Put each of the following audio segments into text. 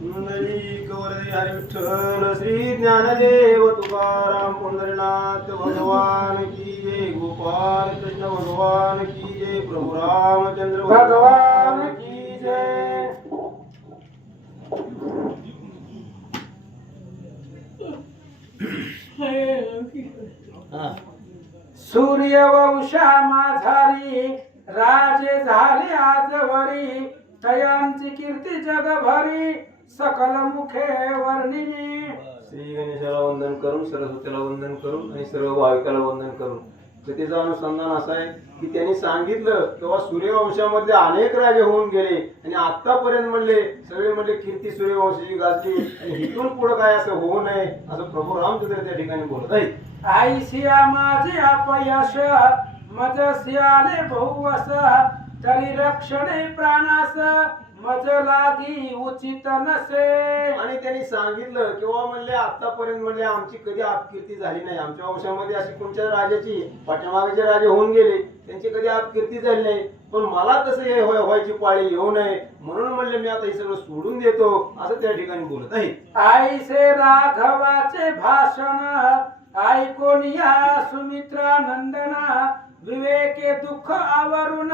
पुंडलिक वरदे हरी विठ्ठल श्री ज्ञानदेव तुकाराम पंढरीनाथ भगवान की जय गोपाल कृष्ण भगवान की जय प्रभु रामचंद्र भगवान की जय। सूर्यवंशा माझारी राजे झाले आजवरी तयांची कीर्ती जगभरी सकल मुखे वर्णिली। श्री गणेशाला वंदन करून सरस्वतीला वंदन करून आणि सर्व भाविकाला वंदन करून त्याचं अनुसंधान असं आहे की त्यांनी सांगितलं तेव्हा सूर्यवंशामध्ये अनेक राजे होऊन गेले आणि आतापर्यंत म्हणले सगळे म्हणले कीर्ती सूर्यवंशाची गाजली आणि इथून पुढे काय असं होऊ नये असं प्रभू रामचंद्र त्या ठिकाणी बोलत आहे। आईसिया माझे अपयश मज सियाले बहुवस तरी रक्षणे प्राणास मज लागी उचित नसे। आणि त्यांनी सांगितलं किंवा म्हणले आतापर्यंत म्हणले आमची कधी अपकीर्ती झाली नाही, आमच्या वंशामध्ये अशी कोणत्या राजाची पाठीमागे जे राजे होऊन गेले त्यांची कधी अपकीर्ती झाली नाही, पण मला तसं हे व्हायची पाळी येऊ नये म्हणून म्हणले मी आता हे सगळं सोडून देतो असं त्या ठिकाणी बोलत आहे। आईसे राघवाचे भाषण ऐकून या सुमित्रा नंदना विवेके दुःख आवरून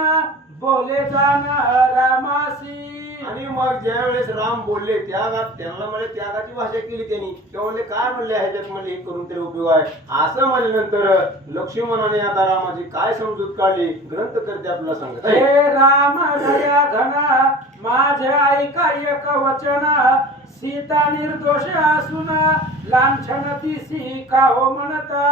बोले जाना रामासी। आणि मग ज्या वेळेस राम बोलले त्यागात त्यांना म्हणजे त्यागाची भाषा केली त्यांनी तेव्हा म्हणले काय म्हणले ह्याच्यात म्हणले हे करून तरी उपयोग आहे असं म्हणल्यानंतर लक्ष्मणाने आता रामाची काय समजूत काढली ग्रंथकर्ते आपल्याला सांगत आहे। हे राम दया घना माझे ऐका एक वचन सीता निर्दोष असून लांछन तिसी का हो म्हणता।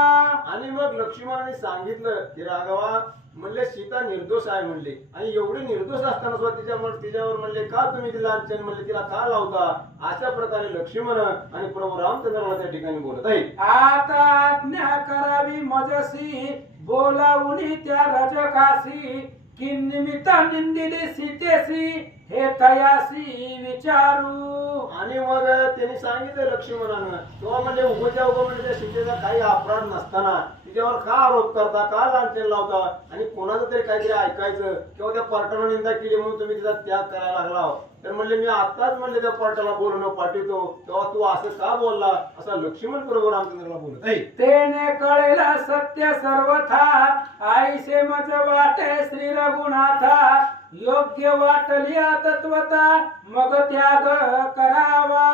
आणि मग लक्ष्मणाने सांगितलं की राघवा म्हणले सीता निर्दोष आहे म्हणले आणि एवढे निर्दोष असताना सुद्धा तिच्यावर म्हणले का तुम्ही तिला लांछन म्हणले तिला का लावता अशा प्रकारे लक्ष्मण आणि प्रभू रामचंद्राला त्या ठिकाणी बोलत आहे। आता आज्ञा करावी मजसी बोलावून त्या रजकासी कि निमित्त निंदिली सीतेसी हे तयासी विचारू। आणि मग त्यांनी सांगितलं लक्ष्मणानं तेव्हा म्हणजे उभ्या म्हणजे सीतेचा काही अपराध नसताना तिच्यावर का आरोप करता का लांछन लावता आणि कोणाचं तरी काहीतरी ऐकायचं किंवा त्या पार्टानं निंदा केली म्हणून तुम्ही तिचा त्याग करायला लागला तर म्हणले मी आताच म्हणले त्या पार्टाला बोलणं पाठवतो तेव्हा तू असं का बोलला असा लक्ष्मण प्रभू रामचंद्राला बोलत आहे। तेने कळेला सत्य सर्वथा आईसे मज वाटे श्री रघुनाथा योग्य वाटली तत्वता मग त्याग करावा।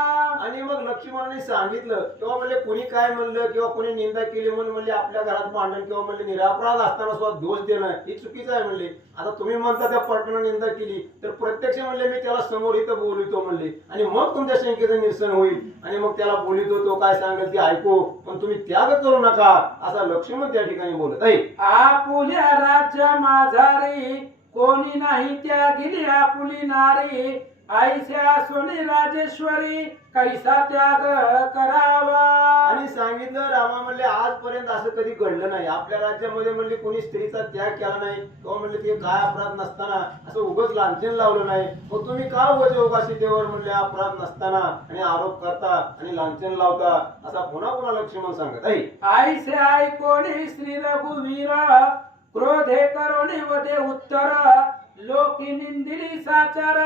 आणि मग लक्ष्मणाने सांगितलं तेव्हा म्हणले कुणी काय म्हणलं किंवा कुणी निंदा केली म्हणून म्हणले आपल्या घरात भांडण किंवा म्हणले निरापराध असताना सुद्धा दोष देणं ही चुकीचं आहे म्हणले। आता तुम्ही म्हणता त्या पाटणाने निंदा केली तर प्रत्यक्ष म्हणले मी त्याला समोर इथं बोलवितो म्हणले आणि मग तुमच्या शंकेचं निरसन होईल आणि मग त्याला बोलितो तो काय सांगेल ते ऐकू पण तुम्ही त्याग करू नका असा लक्ष्मण त्या ठिकाणी बोलत आहे। आपुल्या राज्य माझारी कोणी नाही त्यागिली आपुली नारी आईच्या सोनी राजेश्वरी कैसा त्याग करावा। आणि सांगितलं रामा म्हणले आजपर्यंत असं कधी घडलं नाही आपल्या राज्यामध्ये म्हणले कोणी स्त्रीचा त्याग केला नाही किंवा म्हणले ते काय अपराध नसताना असं उगाच लांछन लावलं नाही मग तुम्ही का उगाच सीतेवर म्हणले अपराध नसताना आणि आरोप करता आणि लांछन लावता असा पुन्हा पुन्हा लक्ष्मण सांगत आहे। आईसे ऐकोणी श्री रघुवीर क्रोधे करोणी वदे उत्तर लोकी निंदिली साचार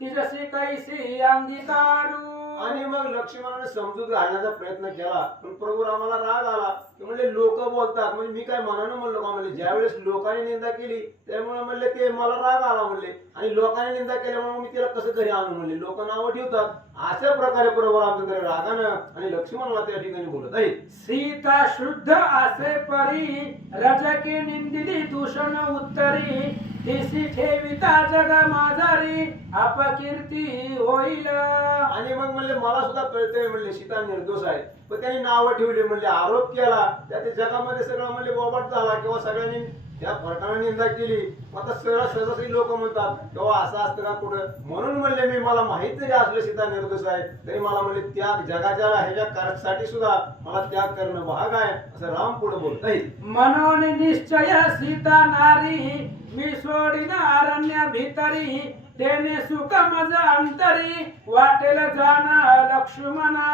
तिजसी कैसी अंगीकारू। आणि मग लक्ष्मणाने समजूत घालण्याचा प्रयत्न केला पण प्रभू रामाला राग आला की म्हणजे लोक बोलतात म्हणजे मी काय मनानं म्हणलो का म्हणले ज्यावेळेस लोकांनी निंदा केली त्यामुळे म्हणले ते मला राग आला म्हणले आणि लोकांनी निंदा केल्यामुळे मी तिला कसं घरी आणू म्हणले लोक नावं ठेवतात अशा प्रकारे प्रभू रामचंद्र रागानं आणि लक्ष्मणाला त्या ठिकाणी बोलत आहे। सीता शुद्ध असे परी रजके निंदिली दूषण उत्तरी देशी ठेविता जग माझारी अपकीर्ती होईल। आणि मग म्हणले मला सुद्धा कळतंय म्हणले सीता निर्दोष आहे पण त्यांनी नावं ठेवली म्हणले आरोप केला त्या जगामध्ये सगळं म्हणले बोबाट झाला किंवा सगळ्यांनी त्या फरकाने निंदा केली आता सगळं सहजासहजी लोक म्हणतात तेव्हा असं असतं का कुठं म्हणून म्हणले मी मला माहित जरी असलं सीता निर्दोष आहे तरी मला म्हणले त्याग जगाच्या ह्याच्या कारणासाठी सुद्धा मला त्याग करणं भाग आहे असं राम पुढे बोलत आहे। म्हणून निश्चय सीता नारी मी सोडीन अरण्या भितरी तेने सुख मज अंतरी वाटेल जाना लक्ष्मणा.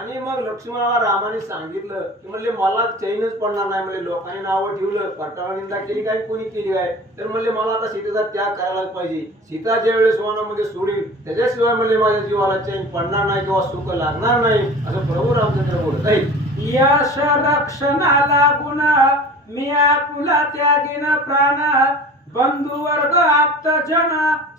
आणि मग लक्ष्मणाला रामाने सांगितलं की म्हणले मला चैनच पडणार नाही, म्हणले लोकांनी नावं ठेवलं, परटाला निंदा केली काय, कोणी केली काय, तर म्हणले मला आता सीतेचा त्याग करायलाच पाहिजे. सीता ज्या वेळेस वनामध्ये सोडील त्याच्याशिवाय म्हणले माझ्या जीवाला चैन पडणार नाही किंवा सुख लागणार नाही, असं प्रभू रामचंद्र बोलत आहे. यश रक्षणाला गुण मी आपुला त्यागीन प्राण बंधू वर्ग आप्तजन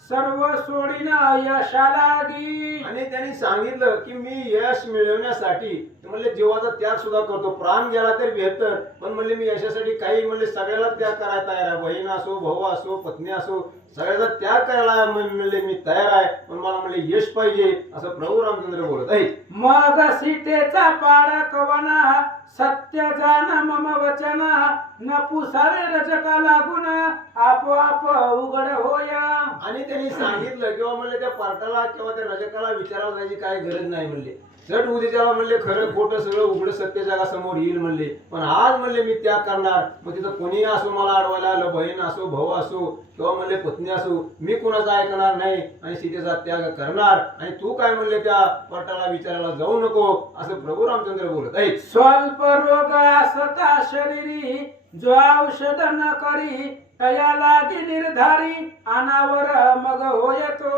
सर्व सोडीन यशालागी. आणि त्यांनी सांगितलं की मी यश मिळवण्यासाठी म्हणले जीवाचा त्याग सुद्धा करतो, प्राण गेला तर बेहतर, पण म्हणले मी यशासाठी काही म्हणले सगळ्याला त्याग करायला तयार आहे, बहीण असो, भाऊ असो, पत्नी असो, सगळ्याचा त्याग करायला म्हणले मी तयार आहे, पण मला म्हणले यश पाहिजे, असं प्रभू रामचंद्र बोलत आहे. मग सीतेचा पाडक वना सत्य जान मम वचन न पुसावे रजका लागून आपोआप उघड होय. आणि त्यांनी सांगितलं किंवा म्हणले त्या पार्टाला किंवा त्या रजकाला विचारायला जायची काय गरज नाही, म्हणले चट उद्याच्याला म्हणले खरं खोटं सगळं उघड सत्य जगासमोर येईल, म्हणले पण आज म्हणले मी त्याग करणार. मग तिथं कोणी असो मला अडवायला आलं, बहीण असो, भाऊ असो किंवा म्हणले पत्नी असो, मी कोणाचं ऐकणार नाही आणि सीतेचा त्याग करणार. आणि तू काय म्हणले त्या पार्टाला विचारायला जाऊ नको, असं प्रभू रामचंद्र बोलत आहेत. स्वल्प रोग असता शरीरी जो औषध न करी तया लागी निर्धारी अनावर मग होयतो.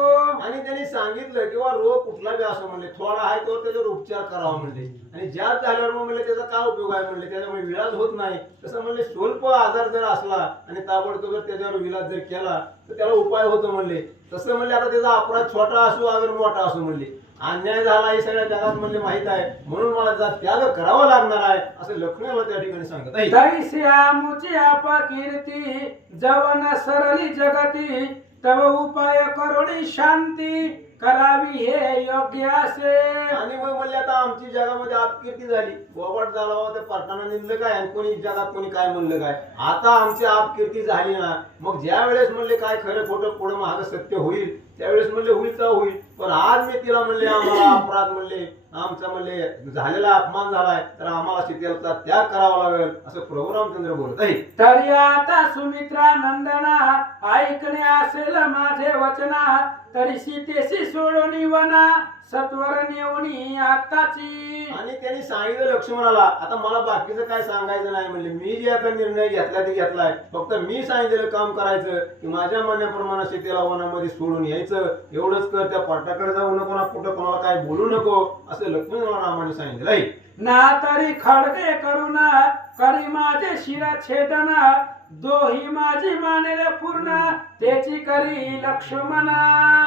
आणि त्यांनी सांगितलं किंवा रोग कुठला बी असो म्हणले थोडा आहे तो त्याच्यावर उपचार करावा म्हणले, आणि जास्त झाल्यावर मग म्हणले त्याचा काय उपयोग आहे, म्हणले त्याच्यामुळे विलाज होत नाही. तसं म्हणले स्वल्प आजार जर असला आणि ताबडतोब जर त्याच्यावर विलाज जर केला तर त्याला उपाय होतो म्हणले. तसं म्हणले आता त्याचा अपराध छोटा असो अगर मोठा असो, म्हणले अन्याय झाला हे सगळ्या जगात म्हणले माहित आहे, म्हणून मला त्याग करावा लागणार आहे, असं लक्ष्मणाला त्या ठिकाणी सांगत आहे. दैसी आमुची अपकीर्ती जवन सरली जगती तव उपाय करुणी शांती करावी हे योग्य असे. आणि मग म्हणले आता आमची जगामध्ये अपकीर्ती झाली, बोबाट झाला होता त्या पाटणाला निंदलं काय आणि कोणी जगात कोणी काय म्हणलं काय, आता आमची अपकीर्ती झाली ना, मग ज्या वेळेस म्हणले काय खरं खोटं पुढे महाग सत्य होईल त्यावेळेस म्हणले होईल तर होईल, पण आज मी तिला म्हणले आम्हाला अपराध म्हणले आमचा म्हणले झालेला अपमान झालाय तर आम्हाला सीतेचा त्याग करावा लागेल, असं प्रभू रामचंद्र बोलत आहे. तरी आता सुमित्रा नंदना ऐकणे असेल माझे वचना तरी सीतेशी सोडून वना सत्वर नेऊनी आताची. आणि त्यांनी सांगितलं लक्ष्मणाला आता मला बाकीचं काय सांगायचं नाही, म्हणले मी जे आता निर्णय घेतला ते घेतलाय, फक्त मी सांगितलेलं काम करायचं की माझ्या म्हणण्याप्रमाणे सीतेला वनामध्ये सोडून यायचं, एवढंच कर, त्या पाटाकडे जाऊ नको ना, कुठं कोणाला काय बोलू नको, असं लक्ष्मणाला रामाने सांगितलं आहे. ना तरी खडगे करून करी माझे शिरा छेदन दोही माझी मानेले पूर्ण त्याची करी लक्ष्मणा.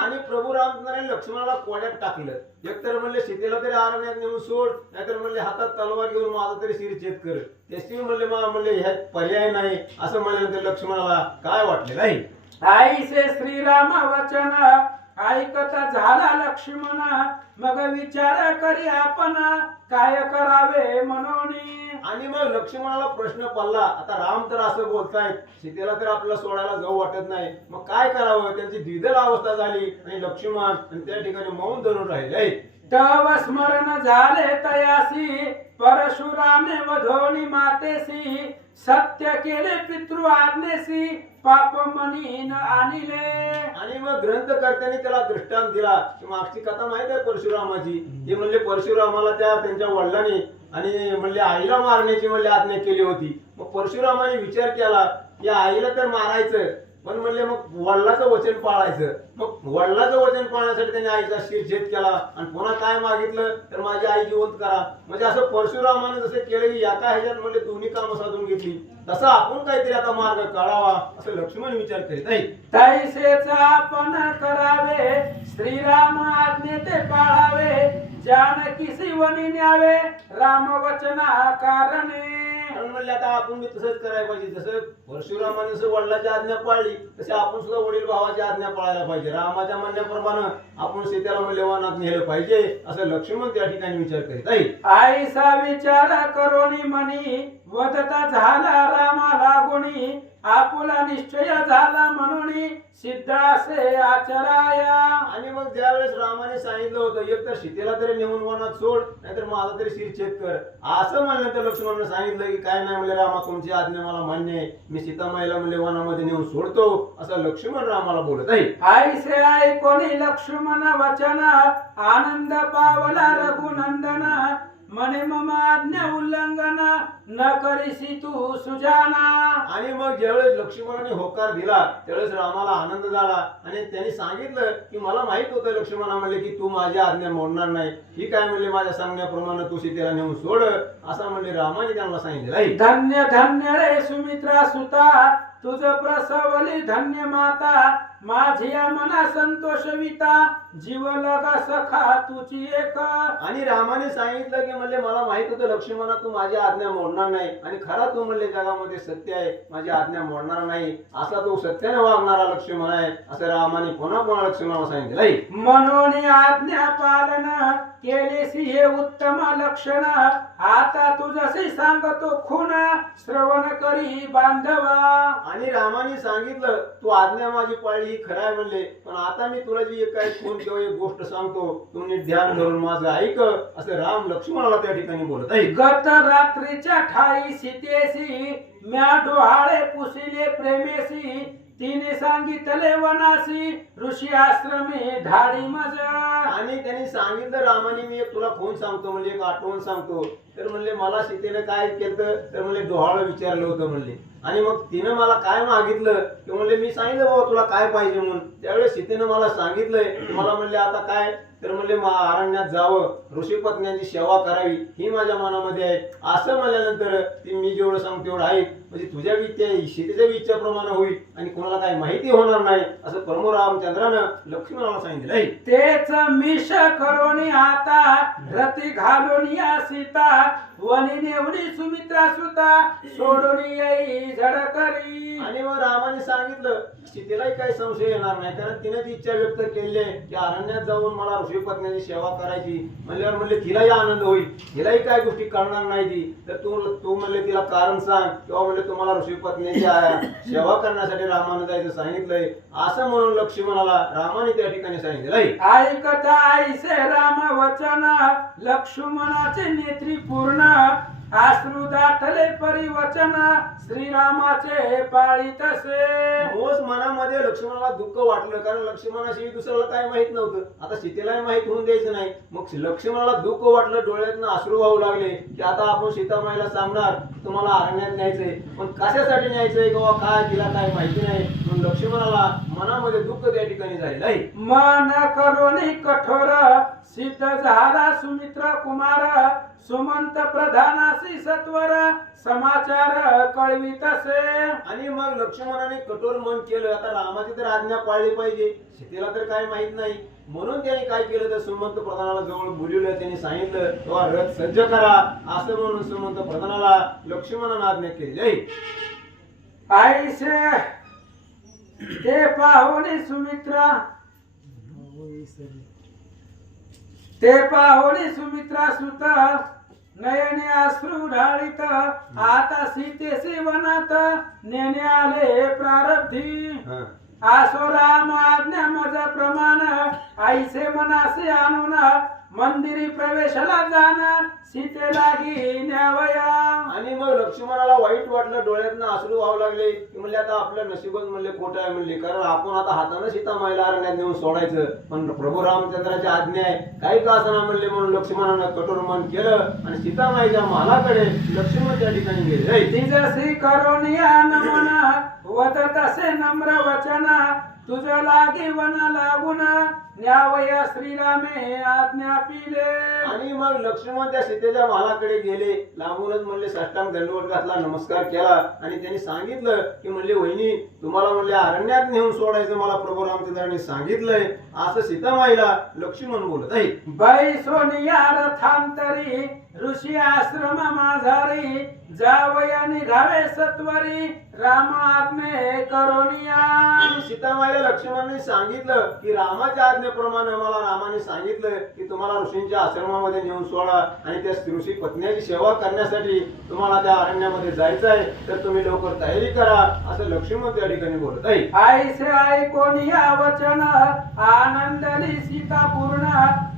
आणि प्रभू रामचंद्राने लक्ष्मणाला कोड्यात टाकलं, एकतर म्हणले सीतेला तरी अरण्यात नेऊन सोड, नाहीतर म्हणले हातात तलवार घेऊन माझा तरी शिरछेद कर, त्याची म्हणले म्हणले ह्यात पर्याय नाही, असं म्हणल्यानंतर लक्ष्मणाला काय वाटले नाही. आईसे श्रीराम वचन ऐकता झाला लक्ष्मण मग विचार करी आपण काय करावे म्हणून. आणि मग लक्ष्मणाला प्रश्न पडला, आता राम तर असं बोलतायत सीतेला तर आपल्याला सोडायला जाऊ वाटत नाही, मग काय करावं, त्यांची द्विधल अवस्था झाली आणि लक्ष्मण आणि त्या ठिकाणी मौन धरून राहिले. तव स्मरण झाले तयासी परशुरामे वधोनी मातेसी सत्य केले पितृ आज्ञेसी पाप म्हणीन आणिले. आणि मग ग्रंथकर्त्यांनी त्याला दृष्टांत दिला, मागची कथा माहित आहे परशुरामाची, हे म्हणले परशुरामाला त्यांच्या वडिलांनी आणि म्हणले आईला मारण्याची म्हणले आज्ञा केली होती, मग परशुरामाने विचार केला की आईला तर मारायचं पण म्हणले मग वडिलाचं वचन पाळायचं, मग वडिलाचं वचन पाळण्यासाठी त्यांनी आईचा शिरछेद केला आणि पुन्हा काय मागितलं तर माझी आई जिवंत करा, म्हणजे असं परशुरामाने जसं केलं की एका ह्याच्यात म्हणले दोन्ही कामं साधून घेतली, तसा आपण काहीतरी आता मार्ग काढावा असं लक्ष्मण विचार करीत नाही. तैसेच आपण करावे श्रीराम आज्ञे ते पाळावे जानकीसी वनी न्यावे राम वचना कारणे. म्हणले आता आपण मी तसंच करायला पाहिजे, जसं परशुरामाने जसं वडिलांची आज्ञा पाळली तसे आपण सुद्धा वडील भावाची आज्ञा पाळायला पाहिजे, रामाच्या म्हणण्याप्रमाणे आपण सीतेला म्हणले वनात नेलं पाहिजे, असं लक्ष्मण त्या ठिकाणी विचार करीत आहे. आईचा विचार करोनी मनी वदता झाला रामा लागोनी आपुला निश्चय झाला म्हणून सिद्ध असे आचराया. आणि मग ज्यावेळेस रामाने सांगितलं होतं एक तर सीतेला तरी नेऊन वनात सोड, नाहीतर माझा तरी शिरछेद कर, असं म्हणल्यानंतर लक्ष्मणाने सांगितलं की काय नाही म्हणले रामा, तुमची आज्ञा मला मान्य आहे, मी सीतामाईला म्हणले वनामध्ये नेऊन सोडतो, असं लक्ष्मण रामाला बोलत आहे. ऐसे ऐकोनी लक्ष्मण वचन आनंद पावला रघुनंदन म्हणे मम आज्ञा उल्लंघन न करीसी तू सुजाना. आणि मग ज्यावेळेस लक्ष्मणाने होकार दिला त्यावेळेस रामाला आनंद झाला आणि त्यांनी सांगितलं की मला माहित होतं, लक्ष्मणा म्हणले की तू माझी आज्ञा मोडणार नाही, ही काय म्हणले माझ्या सांगण्याप्रमाणे तू सीतेला नेऊन सोड, असं म्हणले रामाने त्यांना सांगितलं आहे. धन्य धन्य रे सुमित्रा सुता तुझ प्रसवली धन्य माता माझी मना संतोषविता जीव लगा सखा तुझी एक. आणि रामाने सांगितलं की म्हणले मला माहित होतं लक्ष्मणा तू माझी आज्ञा मोडणार नाही, आणि खरा तू म्हणले जगामध्ये सत्य आहे, माझी आज्ञा मोडणार नाही, असा तो सत्याने वागणारा लक्ष्मण आहे, असं रामाने पुन्हा पुन्हा लक्ष्मणाला सांगितलं आहे. म्हणून आज्ञा पालन केलेसी हे उत्तम लक्षण आता तुझसे सांगतो खून श्रवण करी बांधवा. आणि रामाने सांगितलं तू आज्ञा माझी पाळली ही खरं आहे म्हणले, पण आता मी तुला जी एक काही खून किंवा एक गोष्ट सांगतो तू नीट ध्यान धरून माझं ऐक, असं राम लक्ष्मणाला त्या ठिकाणी बोलत आहे. गत रात्रीच्या ठाई सीतेसी म्या डोहाळे पुसिले प्रेमेसी तिने सांगितले वनासी ऋषी आश्रमे धाडी मज. आणि त्यांनी सांगितलं रामाने मी एक तुला खून सांगतो म्हणजे एक आठवण सांगतो, तर म्हणले मला सीतेने काय केलं तर म्हणले डोहाळं विचारलं होतं म्हणले, आणि मग तिनं मला काय मागितलं की म्हणले मी सांगितलं बाबा तुला काय पाहिजे म्हणून, त्यावेळेस सीतेनं मला सांगितलंय मला म्हणले आता काय तर म्हणले अरण्यात जावं, ऋषीपत्न्यांची सेवा करावी ही माझ्या मनामध्ये आहे, असं म्हणल्यानंतर ती मी जेवढं सांगतो तेवढं आहे, म्हणजे तुझ्या सीतेच्या इच्छेप्रमाणे होईल आणि कोणाला काही माहिती होणार नाही, असं प्रभू रामचंद्रानं लक्ष्मणाला सांगितलं आहे. तेच मिश करोनी आता रती घालून या सीता वनी नेवणी सुमित्रा सुता सोडून येई झडकरी. आणि मग रामाने सांगितलं सीतेलाही काही संशय येणार नाही, कारण तिने ती इच्छा व्यक्त केली आहे की अरण्यात जाऊन मला ऋषीपत्न्यांची सेवा करायची म्हणल्यावर म्हणले तिलाही आनंद होईल, तिलाही काही गोष्टी कळणार नाही ती, तर तू म्हणले तिला कारण सांग किंवा म्हणले तुम्हाला ऋषीपत्नीची सेवा करण्यासाठी रामाने जायचं सांगितलंय, असं म्हणून लक्ष्मणाला रामाने त्या ठिकाणी सांगितलंय. ऐकता ऐसे राम वचन लक्ष्मणाचे नेत्री पूर्ण अश्रू दाटले परिवचन श्रीरामाचे पाळी तसे. मोस मनामध्ये लक्ष्मणाला दुःख वाटलं, कारण लक्ष्मणाशिवाय दुसऱ्याला काय माहित नव्हतं, आता सीतेलाही माहित होऊन द्यायचं नाही, मग लक्ष्मणाला दुःख वाटलं, डोळ्यातनं अश्रू वाहू लागले की आता आपण सीतामाईला सांगणार तुम्हाला अरण्यात न्यायचंय, पण कशासाठी न्यायचंय किंवा काय तिला काय माहिती नाही, म्हणून लक्ष्मणाला मनामध्ये दुःख त्या ठिकाणी झालेलं आहे. मन करोनी कठोर सिद्ध झाला सुमित्र कुमार सुमंत प्रधानासी सत्वर समाचार कळवीत असे. आणि मग लक्ष्मणाने कठोर मन केलं, आता रामाची तर आज्ञा पाळली पाहिजे, सीतेला तर काय माहित नाही, म्हणून त्यांनी काय केलं तर सुमंत प्रधानाला जवळ बोलवलं, त्यांनी सांगितलं तेव्हा रथ सज्ज करा, असं म्हणून सुमंत प्रधानाला लक्ष्मणाने आज्ञा केली आहे. ऐसे ते पाहुणे सुमित्रा सुत नयने अश्रू ढाळीत आता सीतेसी वनात नेणे आले प्रारब्धी. आसो राम आज्ञा मज प्रमाण ऐसे मनासे आणून मंदिरी प्रवेशला जाण सीते लागी न्यावया. आणि मग लक्ष्मणाला वाईट वाटलं, डोळ्यातनं अश्रू व्हावं लागले की म्हणले आता आपलं नशीबच म्हणले खोटं आहे म्हणले, कारण आपण आता हातानं सीतामाईला अरण्यात नेऊन सोडायचं, पण प्रभू रामचंद्राची आज्ञा आहे काही का असना म्हणले, म्हणून लक्ष्मणानं कठोर मन केलं आणि सीतामाईच्या महालाकडे लक्ष्मण त्या ठिकाणी गेले. तिजसी करुणिया नमन वदत असे नम्र वचन तुझ लागी वन लागून न्यावया श्रीरामे आज्ञा पिले. आणि मग लक्ष्मण त्या सीतेच्या महालाकडे गेले, लांबूनच म्हणले साष्टांग दंडवत घातला, नमस्कार केला आणि त्यांनी सांगितलं की म्हणले वहिनी तुम्हाला म्हणले अरण्यात नेऊन सोडायचं मला प्रभू रामचंद्रांनी सांगितलंय, असं सीतामाईला लक्ष्मण बोलत आहे. बाई सोनिया रथांतरी ऋषी आश्रम माझारी जावया निघावे सत्वरी राम आज्ञे करोनिया. आणि सीतामाईला लक्ष्मणाने सांगितलं की रामाच्या आज्ञेप्रमाणे मला रामाने सांगितलं की तुम्हाला ऋषींच्या आश्रमामध्ये नेऊन सोडा आणि त्या ऋषी पत्नीची सेवा करण्यासाठी तुम्हाला त्या अरण्यामध्ये जायचं आहे, तर तुम्ही लवकर तयारी करा असं लक्ष्मण त्या ठिकाणी बोलत आहे. ऐसे ऐकून या वचन आनंदली सीता पूर्ण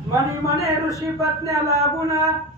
मनी मने ऋषी पत्न्या लागून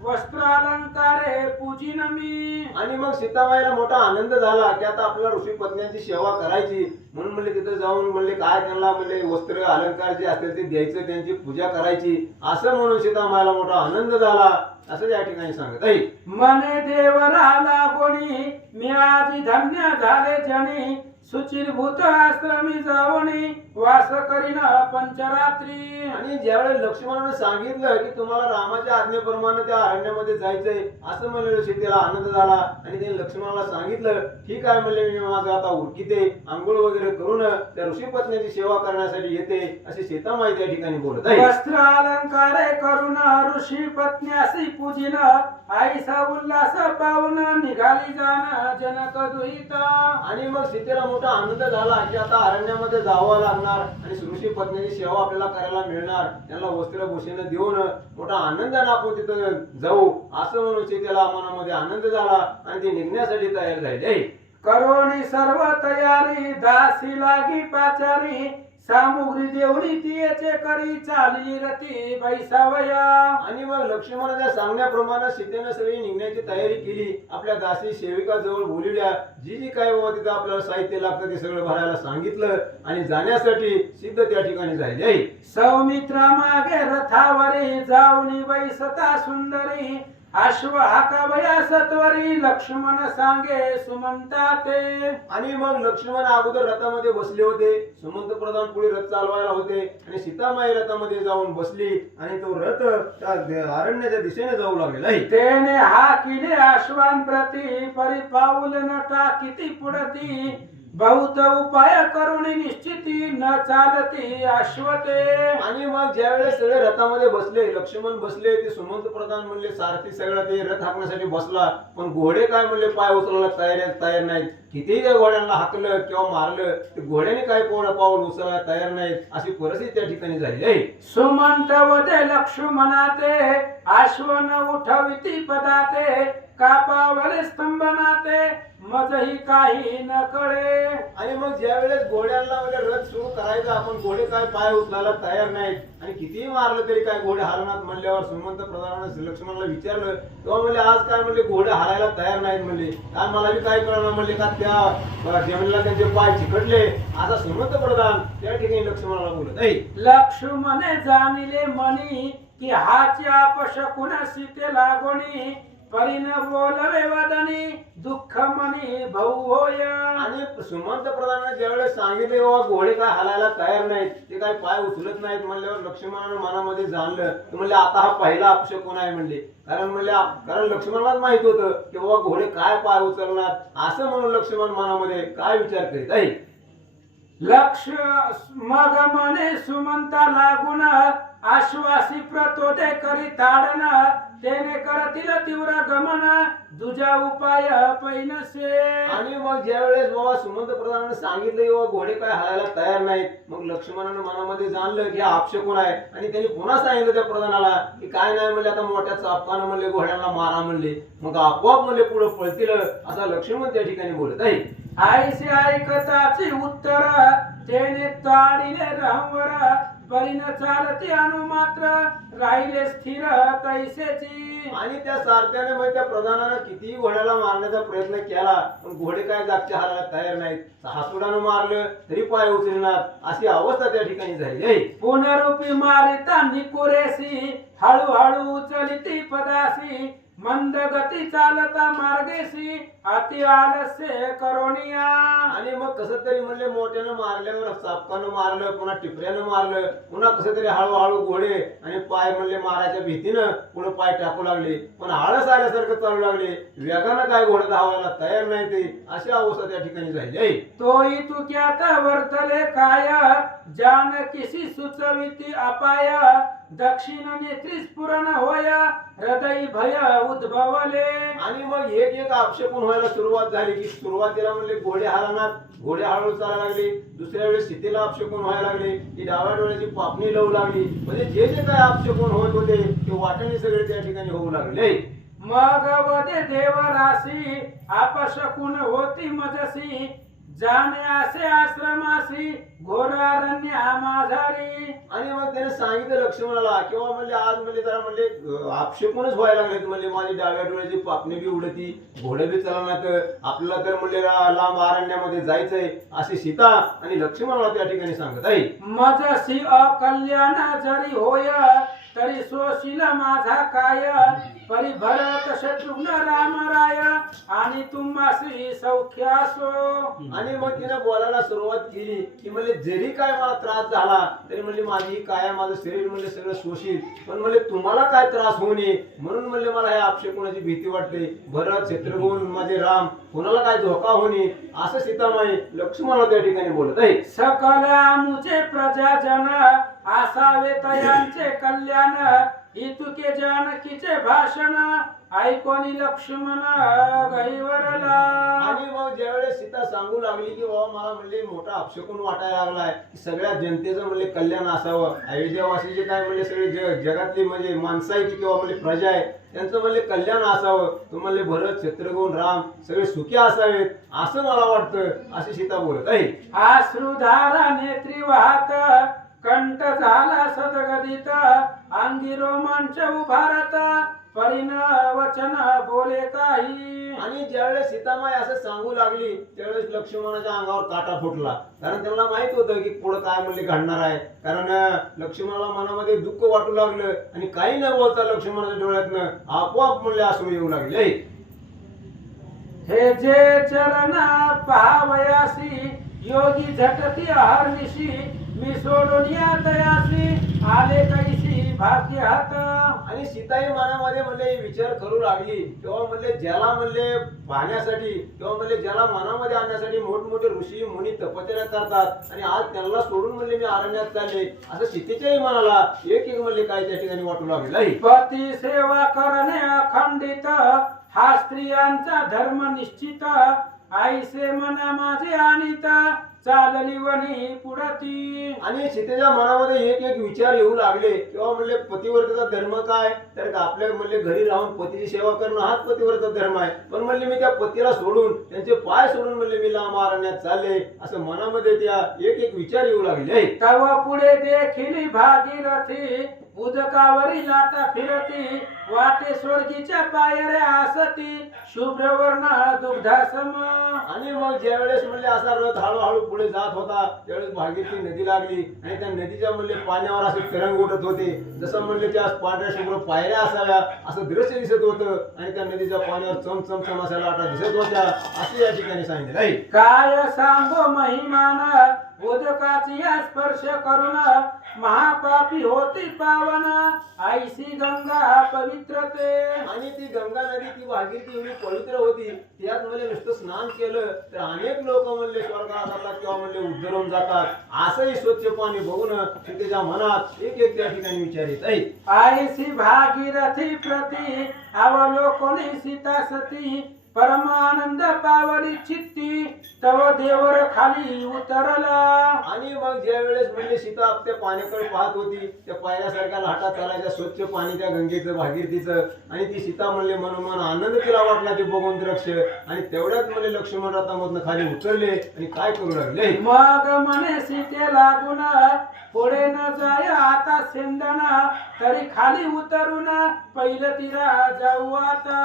वस्त्र अलंकारे पूजिन मी. आणि मग सीतामाईला मोठा आनंद झाला की आता आपल्याला ऋषी पत्न्यांची सेवा करायची, म्हणून म्हणले तिथं जाऊन म्हणले काय त्यांना म्हणले वस्त्र अलंकार जे असेल ते द्यायचं, त्यांची पूजा करायची, असं म्हणून सीतामाईला मोठा आनंद झाला असं या ठिकाणी सांगत आहे. मने देवरा लागोनी मी आजी धन्य झाले जनी सुचिरभूत आश्रमी जावणी वास करीन पंचरात्री. आणि ज्यावेळेस लक्ष्मणाने सांगितलं की तुम्हाला रामाच्या आज्ञेप्रमाणे त्या अरण्यामध्ये जायचंय असं म्हणले, सीतेला आनंद झाला आणि त्यांनी लक्ष्मणाला सांगितलं ठीक आहे म्हणले, मी माझं आता उरकीते आंघोळ वगैरे करून त्या ऋषी पत्नीची सेवा करण्यासाठी येते असे सीतामाई त्या ठिकाणी बोलत आहे. वस्त्र अलंकारे करून ऋषी पत्न्यासी पूजिन आईसा उल्हास पाहून निघाली जाण जनक दुहित. आणि मग सीतेला मोठा आनंद झाला की आता अरण्यामध्ये जावं लागणार आणि ऋषी पत्नीची सेवा आपल्याला करायला मिळणार, त्यांना वस्त्रभूषण देऊन मोठा आनंदाने आपण तिथं जाऊ असं म्हणून सीतेला मनामध्ये आनंद झाला आणि ती निघण्यासाठी तयार झाली. करोनी सर्व तयारी दासी लागी पाचारी सामुग्री देवणी तियेचे करी चाली रती बैसावया. आणि मग लक्ष्मणाच्या सांगण्याप्रमाणे सीतेने सगळी निघण्याची तयारी केली, आपल्या दासी सेविका जवळ बोलवल्या, जी जी काय बाबा तिथं आपल्याला साहित्य लागतं ते सगळं भरायला सांगितलं आणि जाण्यासाठी सिद्ध त्या ठिकाणी झाली. सौमित्रा मागे रथावरी जाऊनी बैसता सुंदरी अश्व हाकावया सत्वरी लक्ष्मण सांगे सुमंता ते. आणि मग लक्ष्मण अगोदर रथामध्ये बसले होते, सुमंत प्रधान पुढे रथ चालवायला होते आणि सीतामाई रथामध्ये जाऊन बसली आणि तो रथ त्या अरण्याच्या दिशेने जाऊ लागलेला आहे. तेने हा किले अश्वान प्रती परी पाऊल न टाकिती पुढती बहुत उपाय करुणी निश्चिती न चालती अश्वते. आणि मग ज्यावेळेस सगळे रथामध्ये बसले, लक्ष्मण बसले, ते सुमंत प्रधान म्हणले सारथी सगळं ते रथ हाकण्यासाठी बसला, पण घोडे काय म्हणले पाय उचलायला तयार नाहीत. कितीही त्या घोड्यांना हाकलं किंवा मारलं ते घोड्याने काय पाऊल उचलायला तयार नाहीत अशी परिस्थिती त्या ठिकाणी झाली आहे. सुमंत वदे लक्ष्मणाते अश्वन उठविती पदाते कापावले स्तंभनाते मजही काही न कळे. आणि मग ज्या वेळेस घोड्यांना म्हणजे रथ सुरू करायचा, आपण घोडे काय पाय उचलायला तयार नाहीत आणि कितीही मारलं तरी काय घोडे हलणार म्हणल्यावर सुमंत प्रधानाने लक्ष्मणाला विचारलं, तेव्हा म्हणले आज काय म्हणले घोडे हलायला तयार नाहीत म्हणले, काय मला बी काय कळणार म्हणले का त्या जमिनीला त्यांचे पाय चिकटले असा सुमंत प्रधान त्या ठिकाणी लक्ष्मणाला बोलत आहे. लक्ष्मणे जाणिले मनी की हाची अपशकुन सीते लागोनी परिन बोलवे वदनी दुःख मनी भाऊ होय. आणि सुमंत प्रधानाने ज्यावेळेस सांगितले बाबा घोडे काय हलायला तयार नाहीत, ते काय पाय उचलत नाहीत म्हणल्यावर लक्ष्मणाने मनामध्ये जाणलं की म्हणले आता हा पहिला अपशकुन आहे म्हणले, कारण लक्ष्मणालाच माहित होतं की बाबा घोडे काय पाय उचलणार असं म्हणून लक्ष्मण मनामध्ये काय विचार करीत आहे. लक्ष मग मने सुमंता लागून आश्वासी प्रतोदे करी ताडन तेने करतील तीव्र गमन दुजा उपाय पैनसे. आणि मग ज्यावेळेस बाबा सुमंत प्रधानाने सांगितलं बाबा घोडे काय हलायला तयार नाहीत, मग लक्ष्मणाने मनामध्ये जाणलं की हा अपशकुन आहे आणि त्यांनी पुन्हा सांगितलं त्या प्रधानाला की काय नाही म्हणले आता मोठ्या चापकानं म्हणले घोड्यांना मारा म्हणले, मग आपोआप म्हणले पुढे पळतील असा लक्ष्मण त्या ठिकाणी बोलत आहे. आईसे ऐकताची उत्तर तेने ताडिले रामवर परिन चालती अनुमात्र राहिले स्थिर तैसेची. आणि त्या सारथ्याने म्हणजे त्या प्रधानानं कितीही घोड्याला मारण्याचा प्रयत्न केला पण घोडे काय जागचे हलायला तयार नाहीत, हातोडानं मारलं तरी पाय उचलणार अशी अवस्था त्या ठिकाणी झाली आहे. पुनरुपी मारिता निकुरेसी हळूहळू उचलिती पदासी मंद गती चालता मार्गेसी अति आलस्य करोनिया. आणि मग कसं तरी म्हणले मोठ्यानं मारल्यावर चापकानं मारलं, पुन्हा टिपऱ्यानं मारलं, पुन्हा कसं तरी हळूहळू घोडे आणि पाय म्हणले मारायच्या भीतीनं पुढे पाय टाकू लागले, पण आळस आल्यासारखं चालू लागले, वेगानं काय घोडे धावायला तयार नाही ते अशी अवस्था त्या ठिकाणी झाली आहे. तोही तुक्यात वर्तले काय जानकीसी सुचविती अपाय दक्षिण नेत्री स्फुरण होय हृदय भय उद्भवले. आणि मग एक एक आक्षेपण व्हायला सुरुवात झाली की सुरुवातीला म्हणले घोडे हालनात घोडे हळू चालायला लागले. दुसऱ्या वेळेस सीतेला आक्षेपण व्हायला लागले की डाव्या डोळ्याची पापणी लावू लागली. म्हणजे जे जे काय आक्षेपण होत होते ते वाटेने सगळे त्या ठिकाणी होऊ लागले. मग वदे देवरासी आपशकुन होती मजसी जाणे असे आश्रमासी घोरारण्य माझारी. आणि मग त्याने सांगितलं लक्ष्मणाला किंवा म्हणले आज म्हणले जरा म्हणले आक्षेपणच व्हायला लागले. म्हणजे माझी डाव्या डोळ्याची पापणी बी उडती घोडे बी चालणार आपल्याला तर म्हणले लांब अरण्यामध्ये जायचंय अशी सीता आणि लक्ष्मणाला त्या ठिकाणी सांगत आहे. मजसी अकल्याण जरी होय तरी सोशील माझा काय परी भरत शत्रुघ्न राम राय आणि तुम्हासी सौख्य असो. आणि मग तिने बोलायला सुरुवात केली की म्हणजे जरी काय मला त्रास झाला तरी म्हणजे माझी ही काय माझं शरीर म्हणजे सगळं शोषित पण म्हणजे तुम्हाला काय त्रास होऊ नये म्हणून म्हणजे मला हे आक्षेपणाची भीती वाटते. भरत शत्रुघ्न माझे राम कोणाला काय धोका होणे असं सीतामाई लक्ष्मणाला त्या ठिकाणी बोलत आहे. सकल आमुचे प्रजाजन आसावे तयांचे कल्याण इतुके जानकीचे भाषण ऐकोनी लक्ष्मण गैवरला. आणि मग ज्यावेळेस सीता सांगू लागली की बाबा मला म्हणले मोठा अपशकुन वाटायला लागलाय सगळ्या जनतेचं म्हणले कल्याण असावं. अयोध्यावासीचे काय म्हणले सगळे जगातली म्हणजे माणसं आहे किंवा म्हणजे प्रजा आहे त्यांचं म्हणले कल्याण असावं. तो म्हणले भरत शत्रुघ्न राम सगळे सुखी असावेत असं मला वाटतं अशी सीता बोलत आहे. आश्रुधारा नेत्री वाहत कंठ झाला सदगदित अंगी रोमांच उभारत परिण वचन बोले काही. आणि ज्यावेळेस सीतामाई असं सांगू लागली त्यावेळेस लक्ष्मणाच्या अंगावर काटा फुटला. कारण त्यांना माहित होतं की पुढे काय म्हणले घडणार आहे. कारण लक्ष्मणाला मनामध्ये दुःख वाटू लागलं आणि काही न बोलता लक्ष्मणाच्या डोळ्यातनं आपोआप म्हणले अश्रू येऊ लागले. हे जे चरण पावयासी योगी झटती हरनिशी मी सोडून या तयासी आले कैसी भाग्य हात. आणि सीताई मनामध्ये म्हणले विचार करू लागली किंवा म्हणले ज्याला म्हणले पाहण्यासाठी किंवा म्हणले ज्याला मनामध्ये आणण्यासाठी मोठमोठे ऋषी मुनी तपश्चर्या करतात आणि आज त्यांना सोडून म्हणले मी अरण्यात चालले असं सीतेच्याही मनाला एक एक म्हणले काय त्या ठिकाणी वाटू लागले. पती सेवा करणे अखंडित हा स्त्रियांचा धर्म निश्चित आईसे मना माझे आणित चालली वनी पुढती. आणि सीतेच्या मनामध्ये एक एक विचार येऊ लागले किंवा म्हणले पतिव्रतेचा धर्म काय तर आपल्या म्हणले घरी राहून पतीची सेवा करणं हाच पतिव्रता धर्म आहे. पण म्हणले मी त्या पतीला सोडून त्यांचे पाय सोडून म्हणले मी लांब अरण्यात चालले असं मनामध्ये त्या एक एक विचार येऊ लागले. तव पुढे देखील भागीरथी उदकावरी लाटा फिरती वाटे स्वर्गीच्या पायऱ्या आसती शुभ्रवर्ण दुग्धासम. आणि मग ज्यावेळेस म्हणले असा रथ हळूहळू पुढे जात होता त्यावेळेस भागीरथी नदी लागली आणि त्या नदीच्या म्हणले पाण्यावर असे तरंग उठत होते जसं म्हणले त्या पांढऱ्या शुभ्र पायऱ्या असाव्या असं दृश्य दिसत होतं आणि त्या नदीच्या पाण्यावर चमचम अशा लाटा दिसत होत्या असे या ठिकाणी सांगितले आहे. काय सांगो महिमान उदकाची या स्पर्श करून महापापी होती पावन आईसी गंगा पवित्रते. आणि ती गंगा नदी ती भागीरथी एवढी पवित्र होती त्यात म्हणजे नुसतं स्नान केलं तर अनेक लोक म्हणले स्वर्गात जातात किंवा म्हणले उद्धरून जातात. असंही स्वच्छ पाणी बघून सीतेच्या मनात एक एक त्या ठिकाणी विचार येत आहे. आईसी भागीरथी प्रती अवलोकनी सीता सती परमानंद पावली चित्ती तव देवर खाली उतरला. आणि मग ज्या वेळेस म्हणजे सीता त्या पाण्याकडे पाहत होती त्या पायऱ्यासारख्या लाटा चालायच्या स्वच्छ पाणी त्या गंगेचं भागीरथीचं आणि ती सीता म्हणले मनोमन आनंद तिला वाटला ते बघून द्रक्ष आणि तेवढ्यात म्हणजे लक्ष्मण रथामधनं खाली उतरले आणि काय करू लागले. मग म्हणे सीते लागून पुढे न जाय आता सेंदन तरी खाली उतरून पहिलं तिरा जाऊ आता.